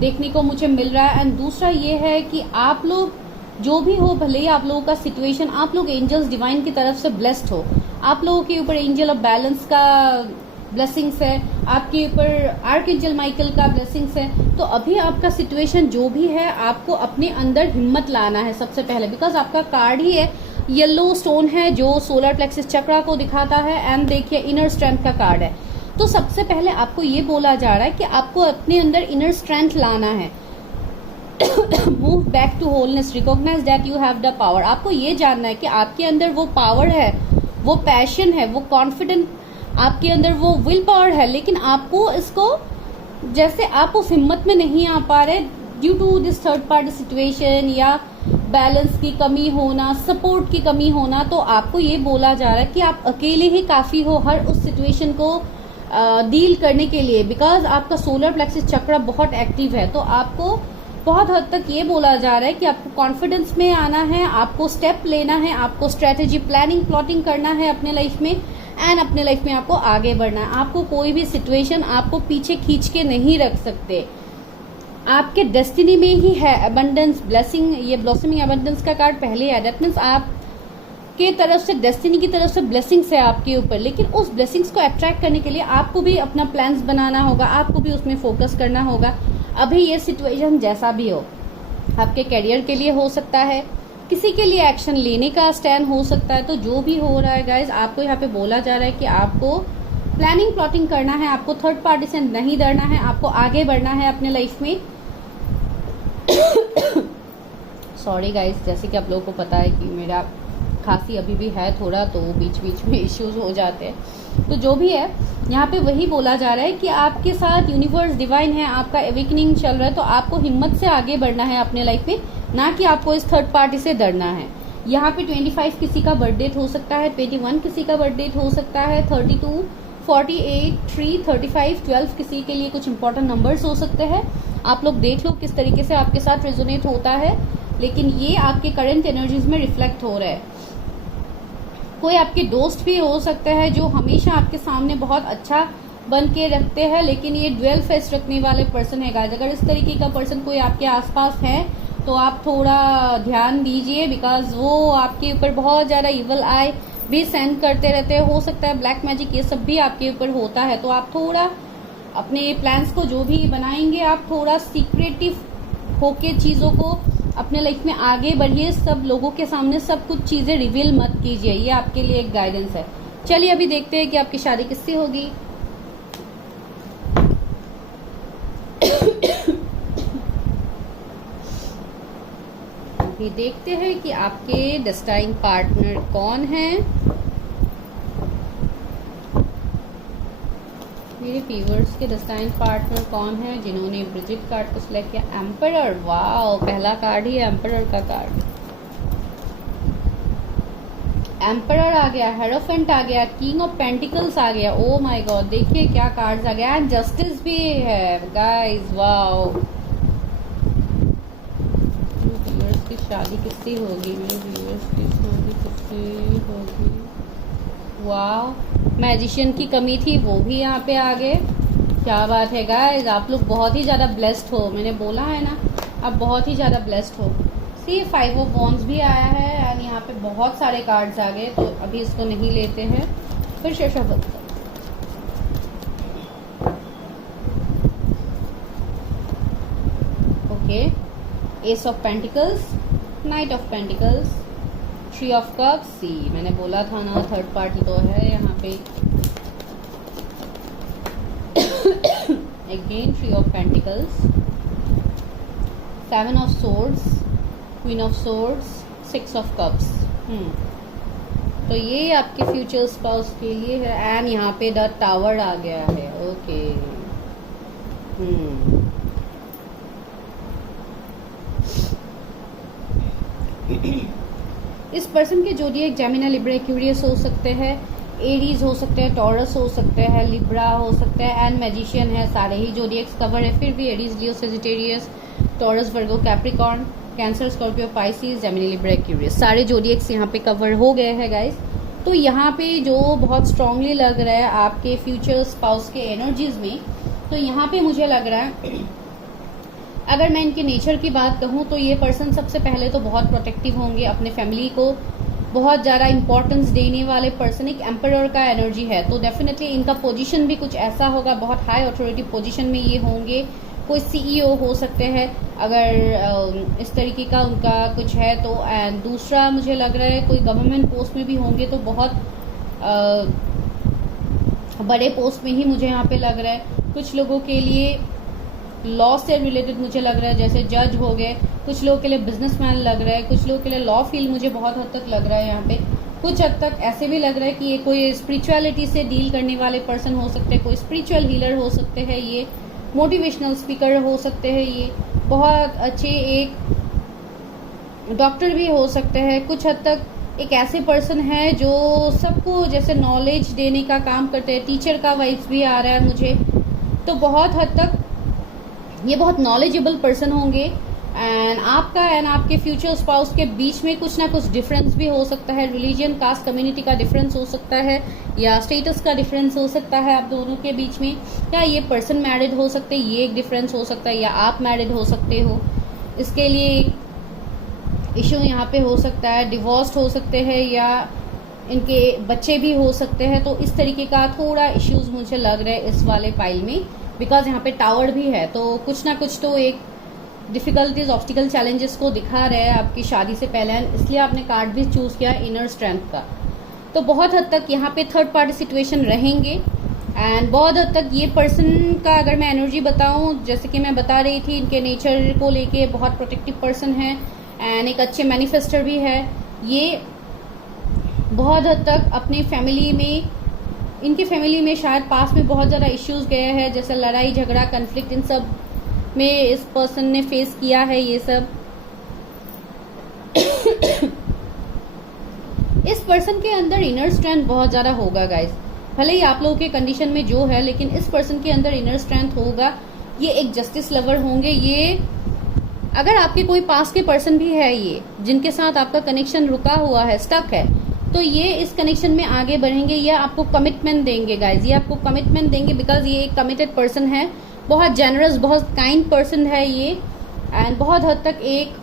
देखने को मुझे मिल रहा है। एंड दूसरा ये है कि आप लोग जो भी हो, भले ही आप लोगों का सिचुएशन, आप लोग एंजल्स डिवाइन की तरफ से ब्लेस्ड हो। आप लोगों के ऊपर एंजल ऑफ बैलेंस का ब्लेसिंग्स है, आपके ऊपर आर्कएंजल माइकल का ब्लेसिंग्स है। तो अभी आपका सिचुएशन जो भी है, आपको अपने अंदर हिम्मत लाना है सबसे पहले, बिकॉज आपका कार्ड ही है येलो स्टोन है जो सोलर प्लेक्सिस चक्रा को दिखाता है। एंड देखिए इनर स्ट्रेंथ का कार्ड है। तो सबसे पहले आपको ये बोला जा रहा है कि आपको अपने अंदर इनर स्ट्रेंथ लाना है। Move back to wholeness, recognise that you have the power. आपको ये जानना है कि आपके अंदर वो पावर है, वो पैशन है, वो कॉन्फिडेंट, आपके अंदर वो विल पावर है, लेकिन आपको इसको, जैसे आप उस हिम्मत में नहीं आ पा रहे due to this third party situation या बैलेंस की कमी होना, सपोर्ट की कमी होना। तो आपको ये बोला जा रहा है कि आप अकेले ही काफी हो हर उस सिचुएशन को डील करने के लिए, बिकॉज आपका सोलर प्लेक्सिस चक्र बहुत एक्टिव है। तो आपको बहुत हद तक ये बोला जा रहा है कि आपको कॉन्फिडेंस में आना है, आपको स्टेप लेना है, आपको स्ट्रेटेजी, प्लानिंग, प्लॉटिंग करना है अपने लाइफ में। एंड अपने लाइफ में आपको आगे बढ़ना है। आपको कोई भी सिचुएशन आपको पीछे खींच के नहीं रख सकते। आपके डेस्टिनी में ही है अबंडेंस, ब्लेसिंग। ये ब्लॉसमिंग अबंडेंस का कार्ड पहले है। दैट मीन्स आप के तरफ से, डेस्टिनी की तरफ से ब्लेसिंग्स है आपके ऊपर, लेकिन उस ब्लेसिंग्स को अट्रैक्ट करने के लिए आपको भी अपना प्लान्स बनाना होगा, आपको भी उसमें फोकस करना होगा। अभी ये सिचुएशन जैसा भी हो, आपके करियर के लिए हो सकता है, किसी के लिए एक्शन लेने का स्टैंड हो सकता है। तो जो भी हो रहा है गाइज, आपको यहाँ पे बोला जा रहा है कि आपको प्लानिंग, प्लॉटिंग करना है, आपको थर्ड पार्टी से नहीं डरना है, आपको आगे बढ़ना है अपने लाइफ में। सॉरी गाइज, जैसे कि आप लोगों को पता है कि मेरा खांसी अभी भी है थोड़ा, तो बीच बीच में इश्यूज हो जाते हैं। तो जो भी है, यहाँ पे वही बोला जा रहा है कि आपके साथ यूनिवर्स डिवाइन है, आपका एवेकनिंग चल रहा है। तो आपको हिम्मत से आगे बढ़ना है अपने लाइफ में, ना कि आपको इस थर्ड पार्टी से डरना है। यहाँ पे 25 किसी का बर्थ डेट हो सकता है, 21 किसी का बर्थ डेट हो सकता है, 32, 48, 3, 35, 12 किसी के लिए कुछ इंपॉर्टेंट नंबर्स हो सकते हैं। आप लोग देख लो किस तरीके से आपके साथ रेजोनेट होता है, लेकिन ये आपके करंट एनर्जीज में रिफ्लेक्ट हो रहा है। कोई आपके दोस्त भी हो सकता है जो हमेशा आपके सामने बहुत अच्छा बन के रखते हैं, लेकिन ये ड्वेल फेस रखने वाले पर्सन है गाइस। अगर इस तरीके का पर्सन कोई आपके आसपास है तो आप थोड़ा ध्यान दीजिए, बिकॉज वो आपके ऊपर बहुत ज़्यादा इवल आई भी सेंड करते रहते हैं। हो सकता है ब्लैक मैजिक, ये सब भी आपके ऊपर होता है। तो आप थोड़ा अपने प्लान्स को जो भी बनाएंगे, आप थोड़ा सीक्रेटिव होके चीज़ों को अपने लाइफ में आगे बढ़िए। सब लोगों के सामने सब कुछ चीज़ें रिवील मत कीजिए, ये आपके लिए एक गाइडेंस है। चलिए अभी देखते हैं कि आपकी शादी किससे होगी। अभी देखते हैं कि आपके डेस्टाइन पार्टनर कौन है। मेरे व्यूअर्स के डेस्टाइन पार्टनर कौन है जिन्होंने ब्रिजिट कार्ड को सिलेक्ट किया। एम्परर, वाओ, पहला कार्ड ही एम्परर का कार्ड। एम्परर आ गया, हेरोफेंट आ गया, किंग ऑफ पेंटिकल्स आ गया। ओ माय गॉड, देखिए क्या कार्ड्स आ गया। एंड जस्टिस भी है गाइस, वाओ। व्यूअर्स की शादी किससे होगी, मेरे व्यूअर्स की शादी किससे होगी। वाओ, मैजिशियन की कमी थी, वो भी यहाँ पे आ गए। क्या बात है गाइस, आप लोग बहुत ही ज़्यादा ब्लेस्ड हो। मैंने बोला है ना, आप बहुत ही ज़्यादा ब्लेस्ड हो। सी 5 ऑफ वॉन्ड्स भी आया है एंड यहाँ पे बहुत सारे कार्ड्स आ गए, तो अभी इसको नहीं लेते हैं। फिर से शफल करो। Okay, ace of pentacles, knight of pentacles, three of cups. See, मैंने बोला था ना थर्ड पार्टी तो है यहाँ पे। Again three of pentacles, seven of swords, queen of swords, six of cups. तो ये आपके फ्यूचर स्पाउस के लिए है। एंड यहाँ पे द टावर आ गया है। ओके, इस पर्सन के जोडिएक जेमिनी, लिब्रा, एक्वेरियस हो सकते हैं, एरीज हो सकते हैं, टॉरस हो सकते हैं, लिब्रा हो सकते हैं, एंड मैजिशियन है। सारे ही जोडिएक्स कवर है। फिर भी Aries, Leo, Sagittarius, Taurus, Virgo, Capricorn, Cancer, Scorpio, Pisces, Gemini, Libra, Aquarius, सारे जोडिएक्स यहाँ पे कवर हो गए हैं गाइस। तो यहाँ पे जो बहुत स्ट्रांगली लग रहा है आपके फ्यूचर स्पाउस के एनर्जीज में, तो यहाँ पे मुझे लग रहा है, अगर मैं इनके नेचर की बात कहूँ तो ये पर्सन सबसे पहले तो बहुत प्रोटेक्टिव होंगे, अपने फैमिली को बहुत ज़्यादा इंपॉर्टेंस देने वाले पर्सन। एक एम्परर का एनर्जी है, तो डेफिनेटली इनका पोजीशन भी कुछ ऐसा होगा, बहुत हाई अथॉरिटी पोजीशन में ये होंगे। कोई सीईओ हो सकते हैं अगर इस तरीके का उनका कुछ है तो। एंड दूसरा मुझे लग रहा है कोई गवर्नमेंट पोस्ट में भी होंगे, तो बहुत बड़े पोस्ट में ही मुझे यहाँ पे लग रहा है। कुछ लोगों के लिए लॉ से रिलेटेड मुझे लग रहा है, जैसे जज हो गए। कुछ लोगों के लिए बिजनेसमैन लग रहा है, कुछ लोगों के लिए लॉ फील्ड मुझे बहुत हद तक लग रहा है यहाँ पे। कुछ हद तक ऐसे भी लग रहा है कि ये कोई स्पिरिचुअलिटी से डील करने वाले पर्सन हो सकते हैं, कोई स्पिरिचुअल हीलर हो सकते हैं, ये मोटिवेशनल स्पीकर हो सकते हैं, ये बहुत अच्छे एक डॉक्टर भी हो सकते हैं। कुछ हद तक एक ऐसे पर्सन है जो सबको जैसे नॉलेज देने का काम करते हैं, टीचर का वाइब्स भी आ रहा है मुझे। तो बहुत हद तक ये बहुत नॉलेजेबल पर्सन होंगे। एंड आपका एंड आपके फ्यूचर स्पाउस के बीच में कुछ ना कुछ डिफरेंस भी हो सकता है। रिलीजन, कास्ट, कम्युनिटी का डिफरेंस हो सकता है, या स्टेटस का डिफरेंस हो सकता है आप दोनों के बीच में। या ये पर्सन मैरिड हो सकते हैं, ये एक डिफरेंस हो सकता है, या आप मैरिड हो सकते हो, इसके लिए इशू यहाँ पे हो सकता है। डिवोर्स्ड हो सकते हैं, या इनके बच्चे भी हो सकते हैं। तो इस तरीके का थोड़ा इश्यूज मुझे लग रहा है इस वाले पाइल में, बिकॉज यहाँ पे टावर भी है। तो कुछ ना कुछ तो एक डिफिकल्टीज, ऑब्स्टिकल, चैलेंजेस को दिखा रहे हैं आपकी शादी से पहले, इसलिए आपने कार्ड भी चूज किया इनर स्ट्रेंथ का। तो बहुत हद तक यहाँ पे थर्ड पार्टी सिचुएशन रहेंगे। एंड बहुत हद तक ये पर्सन का अगर मैं एनर्जी बताऊं, जैसे कि मैं बता रही थी, इनके नेचर को लेके बहुत प्रोटेक्टिव पर्सन है एंड एक अच्छे मैनिफेस्टर भी है। ये बहुत हद तक अपनी फैमिली में, इनकी फैमिली में शायद पास में बहुत ज़्यादा इश्यूज गए हैं, जैसे लड़ाई झगड़ा, कन्फ्लिक्ट, इन सब में इस पर्सन ने फेस किया है ये सब। इस पर्सन के अंदर इनर स्ट्रेंथ बहुत ज़्यादा होगा गाइस। भले ही आप लोगों के कंडीशन में जो है, लेकिन इस पर्सन के अंदर इनर स्ट्रेंथ होगा। ये एक जस्टिस लवर होंगे। ये अगर आपके कोई पास के पर्सन भी है, ये जिनके साथ आपका कनेक्शन रुका हुआ है, स्टक है, तो ये इस कनेक्शन में आगे बढ़ेंगे। ये आपको कमिटमेंट देंगे गाइज, ये आपको कमिटमेंट देंगे, बिकॉज ये एक कमिटेड पर्सन है, बहुत जेनरस, बहुत काइंड पर्सन है ये। एंड बहुत हद तक एक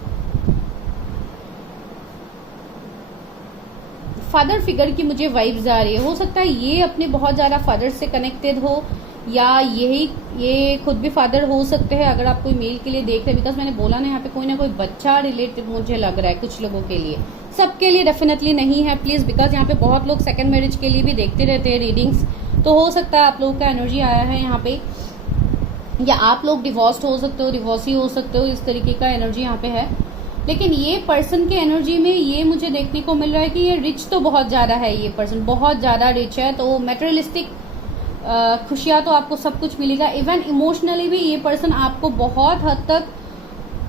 फादर फिगर की मुझे वाइब्स आ रही है। हो सकता है ये अपने बहुत ज़्यादा फादर से कनेक्टेड हो, या ये खुद भी फादर हो सकते हैं अगर आप कोई मेल के लिए देख रहे हैं। बिकॉज मैंने बोला ना, यहाँ पे कोई ना कोई बच्चा रिलेटेड मुझे लग रहा है कुछ लोगों के लिए, सबके लिए डेफिनेटली नहीं है प्लीज़, बिकॉज यहाँ पे बहुत लोग सेकंड मैरिज के लिए भी देखते रहते हैं रीडिंग्स। तो हो सकता है आप लोगों का एनर्जी आया है यहाँ पे, या आप लोग डिवोर्स्ड हो सकते हो, डिवोर्सी हो सकते हो, इस तरीके का एनर्जी यहाँ पे है। लेकिन ये पर्सन के एनर्जी में ये मुझे देखने को मिल रहा है कि ये रिच तो बहुत ज़्यादा है, ये पर्सन बहुत ज़्यादा रिच है। तो मेटेरियलिस्टिक खुशियाँ तो आपको सब कुछ मिलेगा। इवन इमोशनली भी ये पर्सन आपको बहुत हद तक,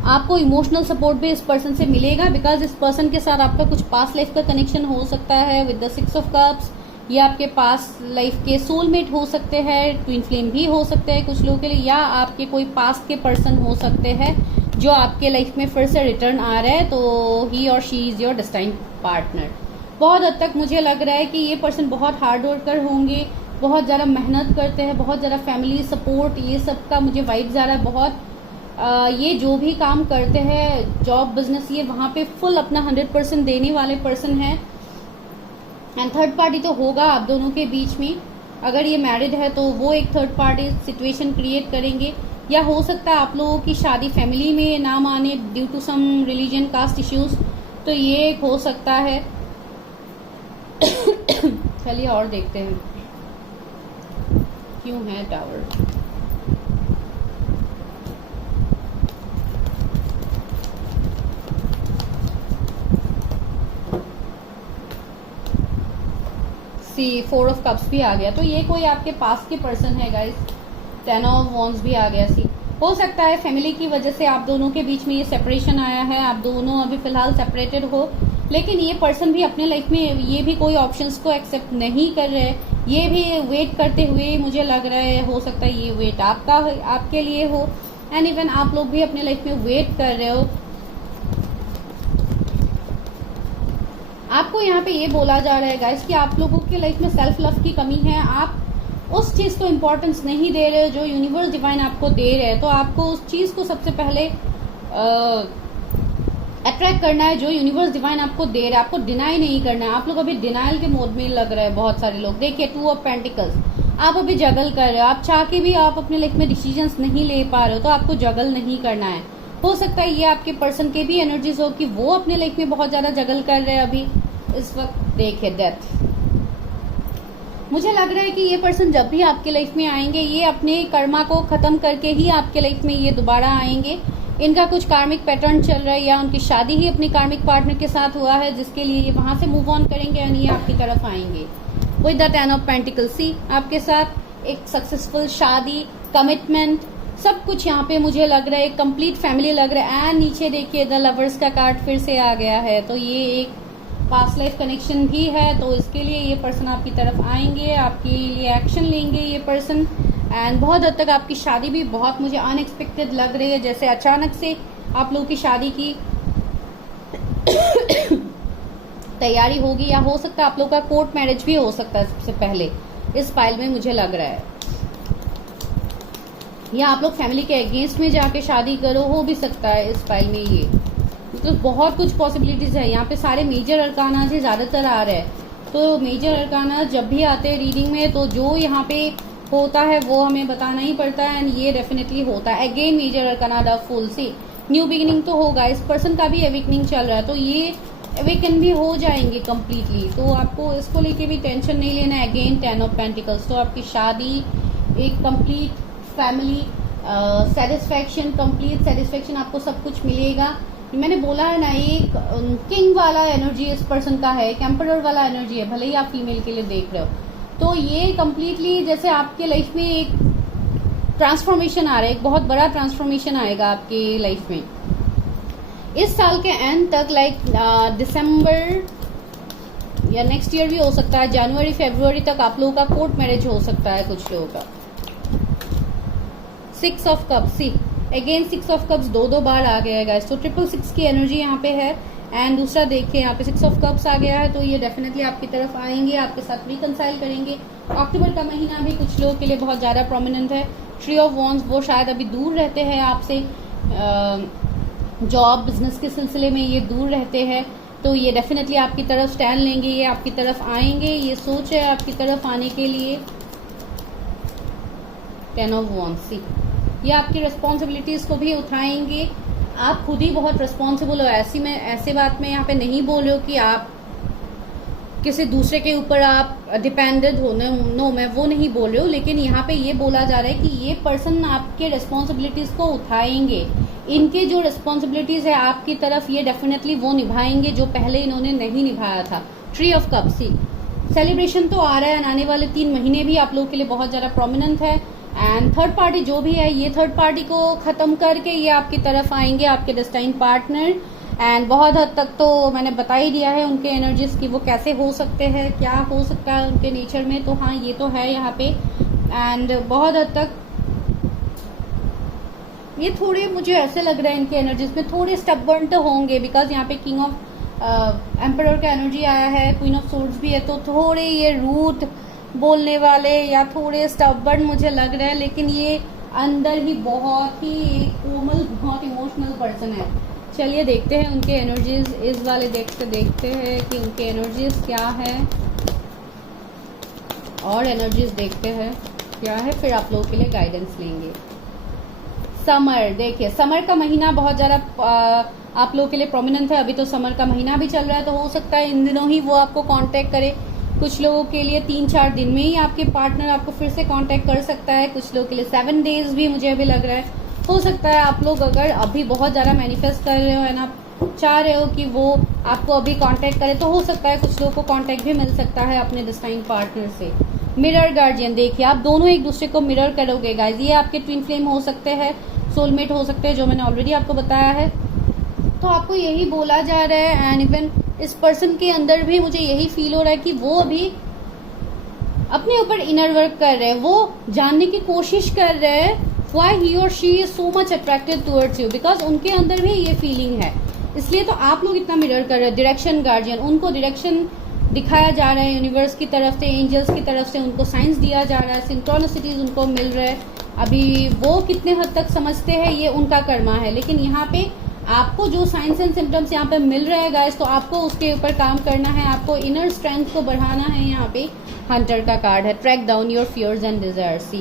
आपको इमोशनल सपोर्ट भी इस पर्सन से मिलेगा, बिकॉज इस पर्सन के साथ आपका कुछ पास्ट लाइफ का कनेक्शन हो सकता है with the six of cups. ये आपके पास्ट लाइफ के सोलमेट हो सकते हैं, ट्विन फ्लेम भी हो सकते हैं कुछ लोगों के लिए, या आपके कोई पास्ट के पर्सन हो सकते हैं जो आपके लाइफ में फिर से रिटर्न आ रहे हैं। तो ही और she is your destined partner. बहुत हद तक मुझे लग रहा है कि ये पर्सन बहुत हार्ड वर्कर होंगे, बहुत ज़्यादा मेहनत करते हैं, बहुत ज़्यादा फैमिली सपोर्ट, ये सब का मुझे वाइब्स आ रहा है बहुत। ये जो भी काम करते हैं, जॉब, बिजनेस, ये वहाँ पे फुल अपना 100% देने वाले पर्सन हैं। एंड थर्ड पार्टी तो होगा आप दोनों के बीच में। अगर ये मैरिड है तो वो एक थर्ड पार्टी सिचुएशन क्रिएट करेंगे, या हो सकता है आप लोगों की शादी फैमिली में ना माने due to some religion caste issues, तो ये एक हो सकता है। चलिए और देखते हैं क्यों है टावर। सी 4 ऑफ कप्स भी आ गया, तो ये कोई आपके पास के पर्सन है गाइस। 10 ऑफ वॉन्ड्स भी आ गया। सी हो सकता है फैमिली की वजह से आप दोनों के बीच में ये सेपरेशन आया है, आप दोनों अभी फिलहाल सेपरेटेड हो, लेकिन ये पर्सन भी अपने लाइफ में ये भी कोई ऑप्शंस को एक्सेप्ट नहीं कर रहे, ये भी वेट करते हुए मुझे लग रहा है। हो सकता है ये वेट आपके लिए हो, एंड इवन आप लोग भी अपने लाइफ में वेट कर रहे हो। आपको यहाँ पे ये बोला जा रहा है गाइस कि आप लोगों के लाइफ में सेल्फ लव की कमी है, आप उस चीज को इम्पोर्टेंस नहीं दे रहे हो जो यूनिवर्स डिवाइन आपको दे रहे हैं। तो आपको उस चीज को सबसे पहले अट्रैक्ट करना है जो यूनिवर्स डिवाइन आपको दे रहा है, आपको डिनाई नहीं करना है। आप लोग अभी डिनाइल के मोड में लग रहे हैं बहुत सारे लोग। देखिए 2 ऑफ पेंटिकल्स, आप अभी जगल कर रहे हो, आप चाह के भी आप अपने लाइफ में डिसीजंस नहीं ले पा रहे हो, तो आपको जगल नहीं करना है। हो सकता है ये आपके पर्सन के भी एनर्जीज हो कि वो अपने लाइफ में बहुत ज्यादा जगल कर रहे हैं अभी इस वक्त। देखिए डेथ, मुझे लग रहा है कि ये पर्सन जब भी आपके लाइफ में आएंगे ये अपने कर्मा को खत्म करके ही आपके लाइफ में ये दोबारा आएंगे। इनका कुछ कार्मिक पैटर्न चल रहा है, या उनकी शादी ही अपने कार्मिक पार्टनर के साथ हुआ है जिसके लिए ये वहां से मूव ऑन करेंगे और ये आपकी तरफ आएंगे विद द 10 ऑफ पेंटिकल्स। सी आपके साथ एक सक्सेसफुल शादी, कमिटमेंट, सब कुछ यहाँ पे मुझे लग रहा है, एक कंप्लीट फैमिली लग रहा है। एंड नीचे देखिए द लवर्स का कार्ड फिर से आ गया है, तो ये एक पास्ट लाइफ कनेक्शन भी है। तो इसके लिए ये पर्सन आपकी तरफ आएंगे, आपके लिए एक्शन लेंगे ये पर्सन। एंड बहुत हद तक आपकी शादी भी बहुत मुझे अनएक्सपेक्टेड लग रही है, जैसे अचानक से आप लोगों की शादी की तैयारी होगी, या हो सकता है आप लोग का कोर्ट मैरिज भी हो सकता है सबसे पहले इस फाइल में मुझे लग रहा है, या आप लोग फैमिली के अगेंस्ट में जाके शादी करो, हो भी सकता है इस फाइल में। ये मतलब बहुत कुछ पॉसिबिलिटीज है। यहाँ पे सारे मेजर अरकाना ही ज्यादातर आ रहे हैं, तो मेजर अरकाना जब भी आते हैं रीडिंग में तो जो यहाँ पे होता है वो हमें बताना ही पड़ता है, एंड ये डेफिनेटली होता है। Again major arcana the fool, see new beginning तो होगा, इस पर्सन का भी अवेकनिंग चल रहा है, तो ये अवेकन भी हो जाएंगे कम्प्लीटली, तो आपको इसको लेके भी टेंशन नहीं लेना है। अगेन 10 ऑफ पेंटिकल्स, तो आपकी शादी, एक complete family satisfaction, complete satisfaction, आपको सब कुछ मिलेगा। मैंने बोला है ना, एक किंग वाला एनर्जी इस पर्सन का है, एक एम्परर वाला एनर्जी है, भले ही आप फीमेल के लिए देख रहे हो। तो ये कम्प्लीटली जैसे आपके लाइफ में एक ट्रांसफॉर्मेशन आ रहा है, एक बहुत बड़ा ट्रांसफॉर्मेशन आएगा आपकी लाइफ में इस साल के एंड तक, लाइक दिसंबर या नेक्स्ट ईयर भी हो सकता है, जनवरी फरवरी तक आप लोगों का कोर्ट मैरिज हो सकता है कुछ लोगों का। 6 of cups, see again 6 of cups दो बार आ गया है गाइस, तो 666 की एनर्जी यहाँ पे है। एंड दूसरा देखिए यहाँ पे 6 ऑफ कप्स आ गया है, तो ये डेफिनेटली आपकी तरफ आएंगे, आपके साथ रिकंसाइल करेंगे। अक्टूबर का महीना भी कुछ लोगों के लिए बहुत ज़्यादा प्रोमिनेंट है। ट्री ऑफ वॉन्ड्स, वो शायद अभी दूर रहते हैं आपसे, जॉब बिजनेस के सिलसिले में ये दूर रहते हैं, तो ये डेफिनेटली आपकी तरफ स्टैंड लेंगे, ये आपकी तरफ आएंगे, ये सोच है आपकी तरफ आने के लिए। 10 ऑफ वॉन्ड्स, सी ये आपकी रिस्पॉन्सिबिलिटीज को भी उठाएंगे, आप खुद ही बहुत रिस्पॉन्सिबल हो। ऐसी बात में यहाँ पे नहीं बोल रहे हो कि आप किसी दूसरे के ऊपर आप डिपेंडेंट हो, नो मैं वो नहीं बोल रही हूँ, लेकिन यहाँ पे ये बोला जा रहा है कि ये पर्सन आपके रिस्पॉन्सिबिलिटीज को उठाएंगे, इनके जो रिस्पॉन्सिबिलिटीज है आपकी तरफ ये डेफिनेटली वो निभाएंगे जो पहले इन्होंने नहीं निभाया था। Three of cups, see celebration तो आ रहा है, आने वाले 3 महीने भी आप लोगों के लिए बहुत ज्यादा प्रोमिनेंट है। एंड थर्ड पार्टी जो भी है, ये थर्ड पार्टी को खत्म करके ये आपकी तरफ आएंगे, आपके डेस्टाइन पार्टनर। एंड बहुत हद तक तो मैंने बता ही दिया है उनके एनर्जीज की वो कैसे हो सकते हैं, क्या हो सकता है उनके नेचर में, तो हाँ ये तो है यहाँ पे। एंड बहुत हद तक ये थोड़े मुझे ऐसे लग रहा है इनके एनर्जीज में थोड़े स्टबर्न तो होंगे, बिकॉज यहाँ पे किंग ऑफ एम्परर का एनर्जी आया है, क्वीन ऑफ सोर्ड्स भी है, तो थोड़े ये रूट बोलने वाले या थोड़े स्टबर्न मुझे लग रहा है, लेकिन ये अंदर ही बहुत ही कोमल, बहुत इमोशनल पर्सन है। चलिए देखते हैं उनके एनर्जीज, इस वाले देख के देखते हैं कि उनके एनर्जीज क्या है। और एनर्जीज देखते हैं क्या है, फिर आप लोगों के लिए गाइडेंस लेंगे। समर, देखिए समर का महीना बहुत ज़्यादा आप लोगों के लिए प्रोमिनेंट है। अभी तो समर का महीना भी चल रहा है, तो हो सकता है इन दिनों ही वो आपको कांटेक्ट करे। कुछ लोगों के लिए 3-4 दिन में ही आपके पार्टनर आपको फिर से कांटेक्ट कर सकता है। कुछ लोगों के लिए 7 डेज भी मुझे अभी लग रहा है। हो सकता है आप लोग अगर अभी बहुत ज़्यादा मैनिफेस्ट कर रहे हो एंड आप चाह रहे हो कि वो आपको अभी कांटेक्ट करे, तो हो सकता है कुछ लोगों को कांटेक्ट भी मिल सकता है अपने डिस्टाइन पार्टनर से। मिरर गार्जियन, देखिए आप दोनों एक दूसरे को मिरर करोगे गाइज। ये आपके ट्विन फ्लेम हो सकते हैं, सोलमेट हो सकते हैं, जो मैंने ऑलरेडी आपको बताया है। तो आपको यही बोला जा रहा है एंड इवन इस पर्सन के अंदर भी मुझे यही फील हो रहा है कि वो अभी अपने ऊपर इनर वर्क कर रहे हैं। वो जानने की कोशिश कर रहे हैं व्हाई ही और she is so much attracted towards you, because उनके अंदर भी ये फीलिंग है। इसलिए तो आप लोग इतना मिरर कर रहे हैं। डायरेक्शन गार्जियन, उनको डायरेक्शन दिखाया जा रहा है यूनिवर्स की तरफ से, एंजल्स की तरफ से उनको साइंस दिया जा रहा है, सिंक्रोनिसिटीज उनको मिल रहा है। अभी वो कितने हद तक समझते हैं ये उनका कर्मा है, लेकिन यहाँ पे आपको जो साइंस एंड सिम्टम्स यहाँ पे मिल रहे हैं गाइस, तो आपको उसके ऊपर काम करना है। आपको इनर स्ट्रेंथ को बढ़ाना है। यहाँ पे हंटर का कार्ड है, track down your fears and desires.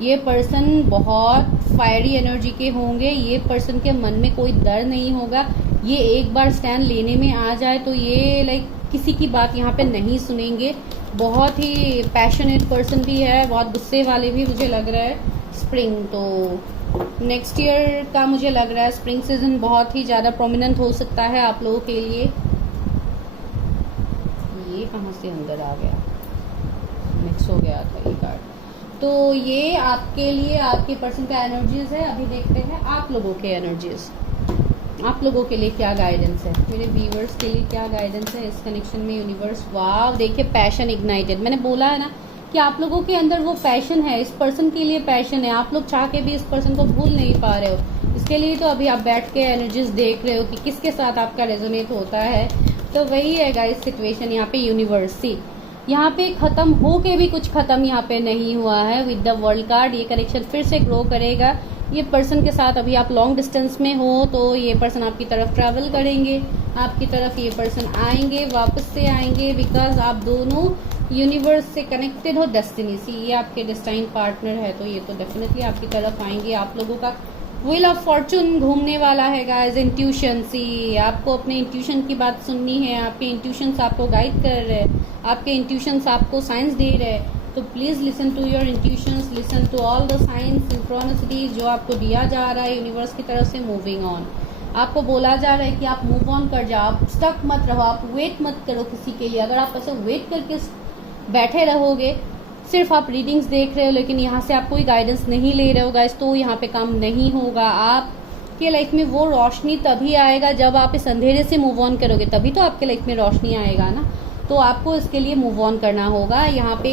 ये पर्सन बहुत फायरी एनर्जी के होंगे। ये पर्सन के मन में कोई डर नहीं होगा। ये एक बार स्टैंड लेने में आ जाए तो ये लाइक किसी की बात यहाँ पे नहीं सुनेंगे। बहुत ही पैशनेट पर्सन भी है, बहुत गुस्से वाले भी मुझे लग रहा है। स्प्रिंग, तो नेक्स्ट ईयर का मुझे लग रहा है स्प्रिंग सीजन बहुत ही ज़्यादा प्रोमिनेंट हो सकता है आप लोगों के लिए। ये कहाँ से अंदर आ गया, मिक्स हो गया था ये कार्ड। तो ये आपके लिए आपके पर्सन का एनर्जीज है। अभी देखते हैं आप लोगों के एनर्जीज, आप लोगों के लिए क्या गाइडेंस है, मेरे व्यूअर्स के लिए क्या गाइडेंस है इस कनेक्शन में यूनिवर्स। वाव, देखिए पैशन इग्नाइटेड। मैंने बोला है ना कि आप लोगों के अंदर वो पैशन है, इस पर्सन के लिए पैशन है। आप लोग चाह के भी इस पर्सन को भूल नहीं पा रहे हो। इसके लिए तो अभी आप बैठ के एनर्जीज देख रहे हो कि किसके साथ आपका रेजोनेट होता है। तो वही है गाइस सिचुएशन यहाँ पे यूनिवर्स। सी यहाँ पे खत्म हो के भी कुछ खत्म यहाँ पे नहीं हुआ है। विद द वर्ल्ड कार्ड ये कनेक्शन फिर से ग्रो करेगा। ये पर्सन के साथ अभी आप लॉन्ग डिस्टेंस में हो तो ये पर्सन आपकी तरफ ट्रैवल करेंगे, आपकी तरफ ये पर्सन आएंगे, वापस से आएंगे, बिकॉज आप दोनों यूनिवर्स से कनेक्टेड हो, डेस्टिनी से। ये आपके डेस्टाइन पार्टनर है, तो ये तो डेफिनेटली आपकी तरफ आएंगे। आप लोगों का व्हील ऑफ फॉर्चून घूमने वाला है गाइस। इंट्यूशन सी, आपको अपने इंट्यूशन की बात सुननी है। आपके इंट्यूशंस आपको गाइड कर रहे हैं, आपके इंट्यूशंस आपको साइंस दे रहे हैं। तो please listen to your intuitions, listen to all the signs, synchronicities जो आपको दिया जा रहा है यूनिवर्स की तरफ से। मूविंग ऑन, आपको बोला जा रहा है कि आप मूव ऑन कर जाओ, आप स्टक मत रहो, आप वेट मत करो किसी के लिए। अगर आप ऐसे वेट करके बैठे रहोगे, सिर्फ आप रीडिंग्स देख रहे हो लेकिन यहाँ से आप कोई गाइडेंस नहीं ले रहे हो गाइस, तो यहाँ पे काम नहीं होगा। आपके लाइफ में वो रोशनी तभी आएगा जब आप इस अंधेरे से मूव ऑन करोगे, तभी तो आपके लाइफ में रोशनी आएगा ना। तो आपको इसके लिए मूव ऑन करना होगा। यहाँ पे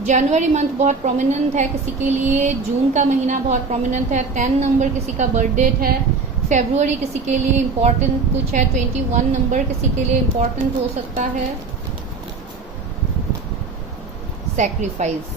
जनवरी मंथ बहुत प्रोमिनेंट है किसी के लिए, जून का महीना बहुत प्रोमिनेंट है, 10 नंबर किसी का बर्थ डेट है, फेब्रुवरी किसी के लिए इम्पोर्टेंट कुछ है, 21 नंबर किसी के लिए इम्पोर्टेंट हो सकता है। सैक्रिफाइस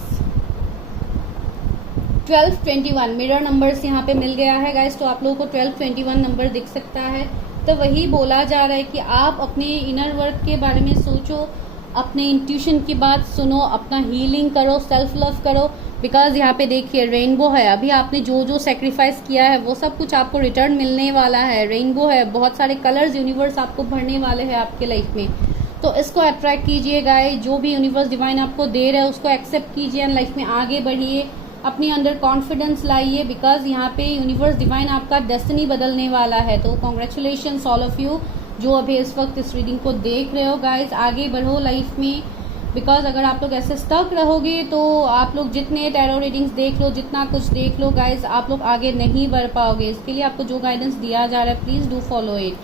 12-21 मिरर नंबर्स यहाँ पे मिल गया है गाइस, तो आप लोगों को 12-21 नंबर दिख सकता है। तो वही बोला जा रहा है कि आप अपने इनर वर्क के बारे में सोचो, अपने इंट्यूशन की बात सुनो, अपना हीलिंग करो, सेल्फ लव करो। बिकॉज यहाँ पे देखिए रेनबो है। अभी आपने जो जो सेक्रीफाइस किया है वो सब कुछ आपको रिटर्न मिलने वाला है। रेनबो है, बहुत सारे कलर्स यूनिवर्स आपको भरने वाले हैं आपके लाइफ में। तो इसको अट्रैक्ट कीजिए गाइस, जो भी यूनिवर्स डिवाइन आपको दे रहा है उसको एक्सेप्ट कीजिए एंड लाइफ में आगे बढ़िए, अपने अंदर कॉन्फिडेंस लाइए। बिकॉज यहाँ पे यूनिवर्स डिवाइन आपका डेस्टिनी बदलने वाला है। तो कॉन्ग्रेचुलेशंस ऑल ऑफ यू जो अभी इस वक्त इस रीडिंग को देख रहे हो गाइस। आगे बढ़ो लाइफ में, बिकॉज अगर आप लोग ऐसे स्टक रहोगे तो आप लोग जितने टैरो रीडिंग्स देख लो, जितना कुछ देख लो गाइस, आप लोग आगे नहीं बढ़ पाओगे। इसके लिए आपको जो गाइडेंस दिया जा रहा है प्लीज डू फॉलो इट।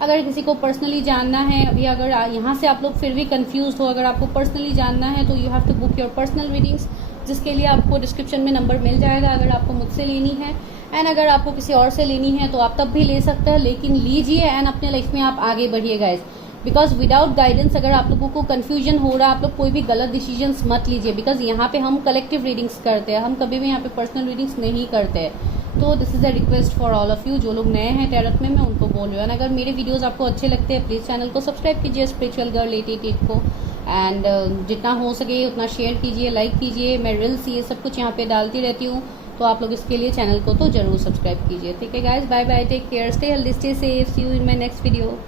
अगर किसी को पर्सनली जानना है, अभी अगर यहाँ से आप लोग फिर भी कंफ्यूज हो, अगर आपको पर्सनली जानना है तो you have to book your personal readings, जिसके लिए आपको डिस्क्रिप्शन में नंबर मिल जाएगा अगर आपको मुझसे लेनी है। एंड अगर आपको किसी और से लेनी है तो आप तब भी ले सकते हैं, लेकिन लीजिए एंड अपने लाइफ में आप आगे बढ़िए गाइस। बिकॉज विदाउट गाइडेंस अगर आप लोगों को कंफ्यूजन हो रहा है, आप लोग कोई भी गलत डिसीजंस मत लीजिए। बिकॉज यहाँ पे हम कलेक्टिव रीडिंग्स करते हैं, हम कभी भी यहाँ पे पर्सनल रीडिंग्स नहीं करते हैं। तो this is a request for all of you. जो लोग नए हैं टैरोट में, मैं उनको बोल रही हूँ। अगर मेरे वीडियोस आपको अच्छे लगते हैं प्लीज चैनल को सब्सक्राइब कीजिए स्पिरिचुअल गर्ल 888 को। एंड जितना हो सके उतना शेयर कीजिए, लाइक कीजिए। मैं रील्स ये सब कुछ यहाँ पे डालती रहती हूँ, तो आप लोग इसके लिए चैनल को तो ज़रूर सब्सक्राइब कीजिए। ठीक है guys, bye bye, take care, stay healthy, stay safe, see you in my next video.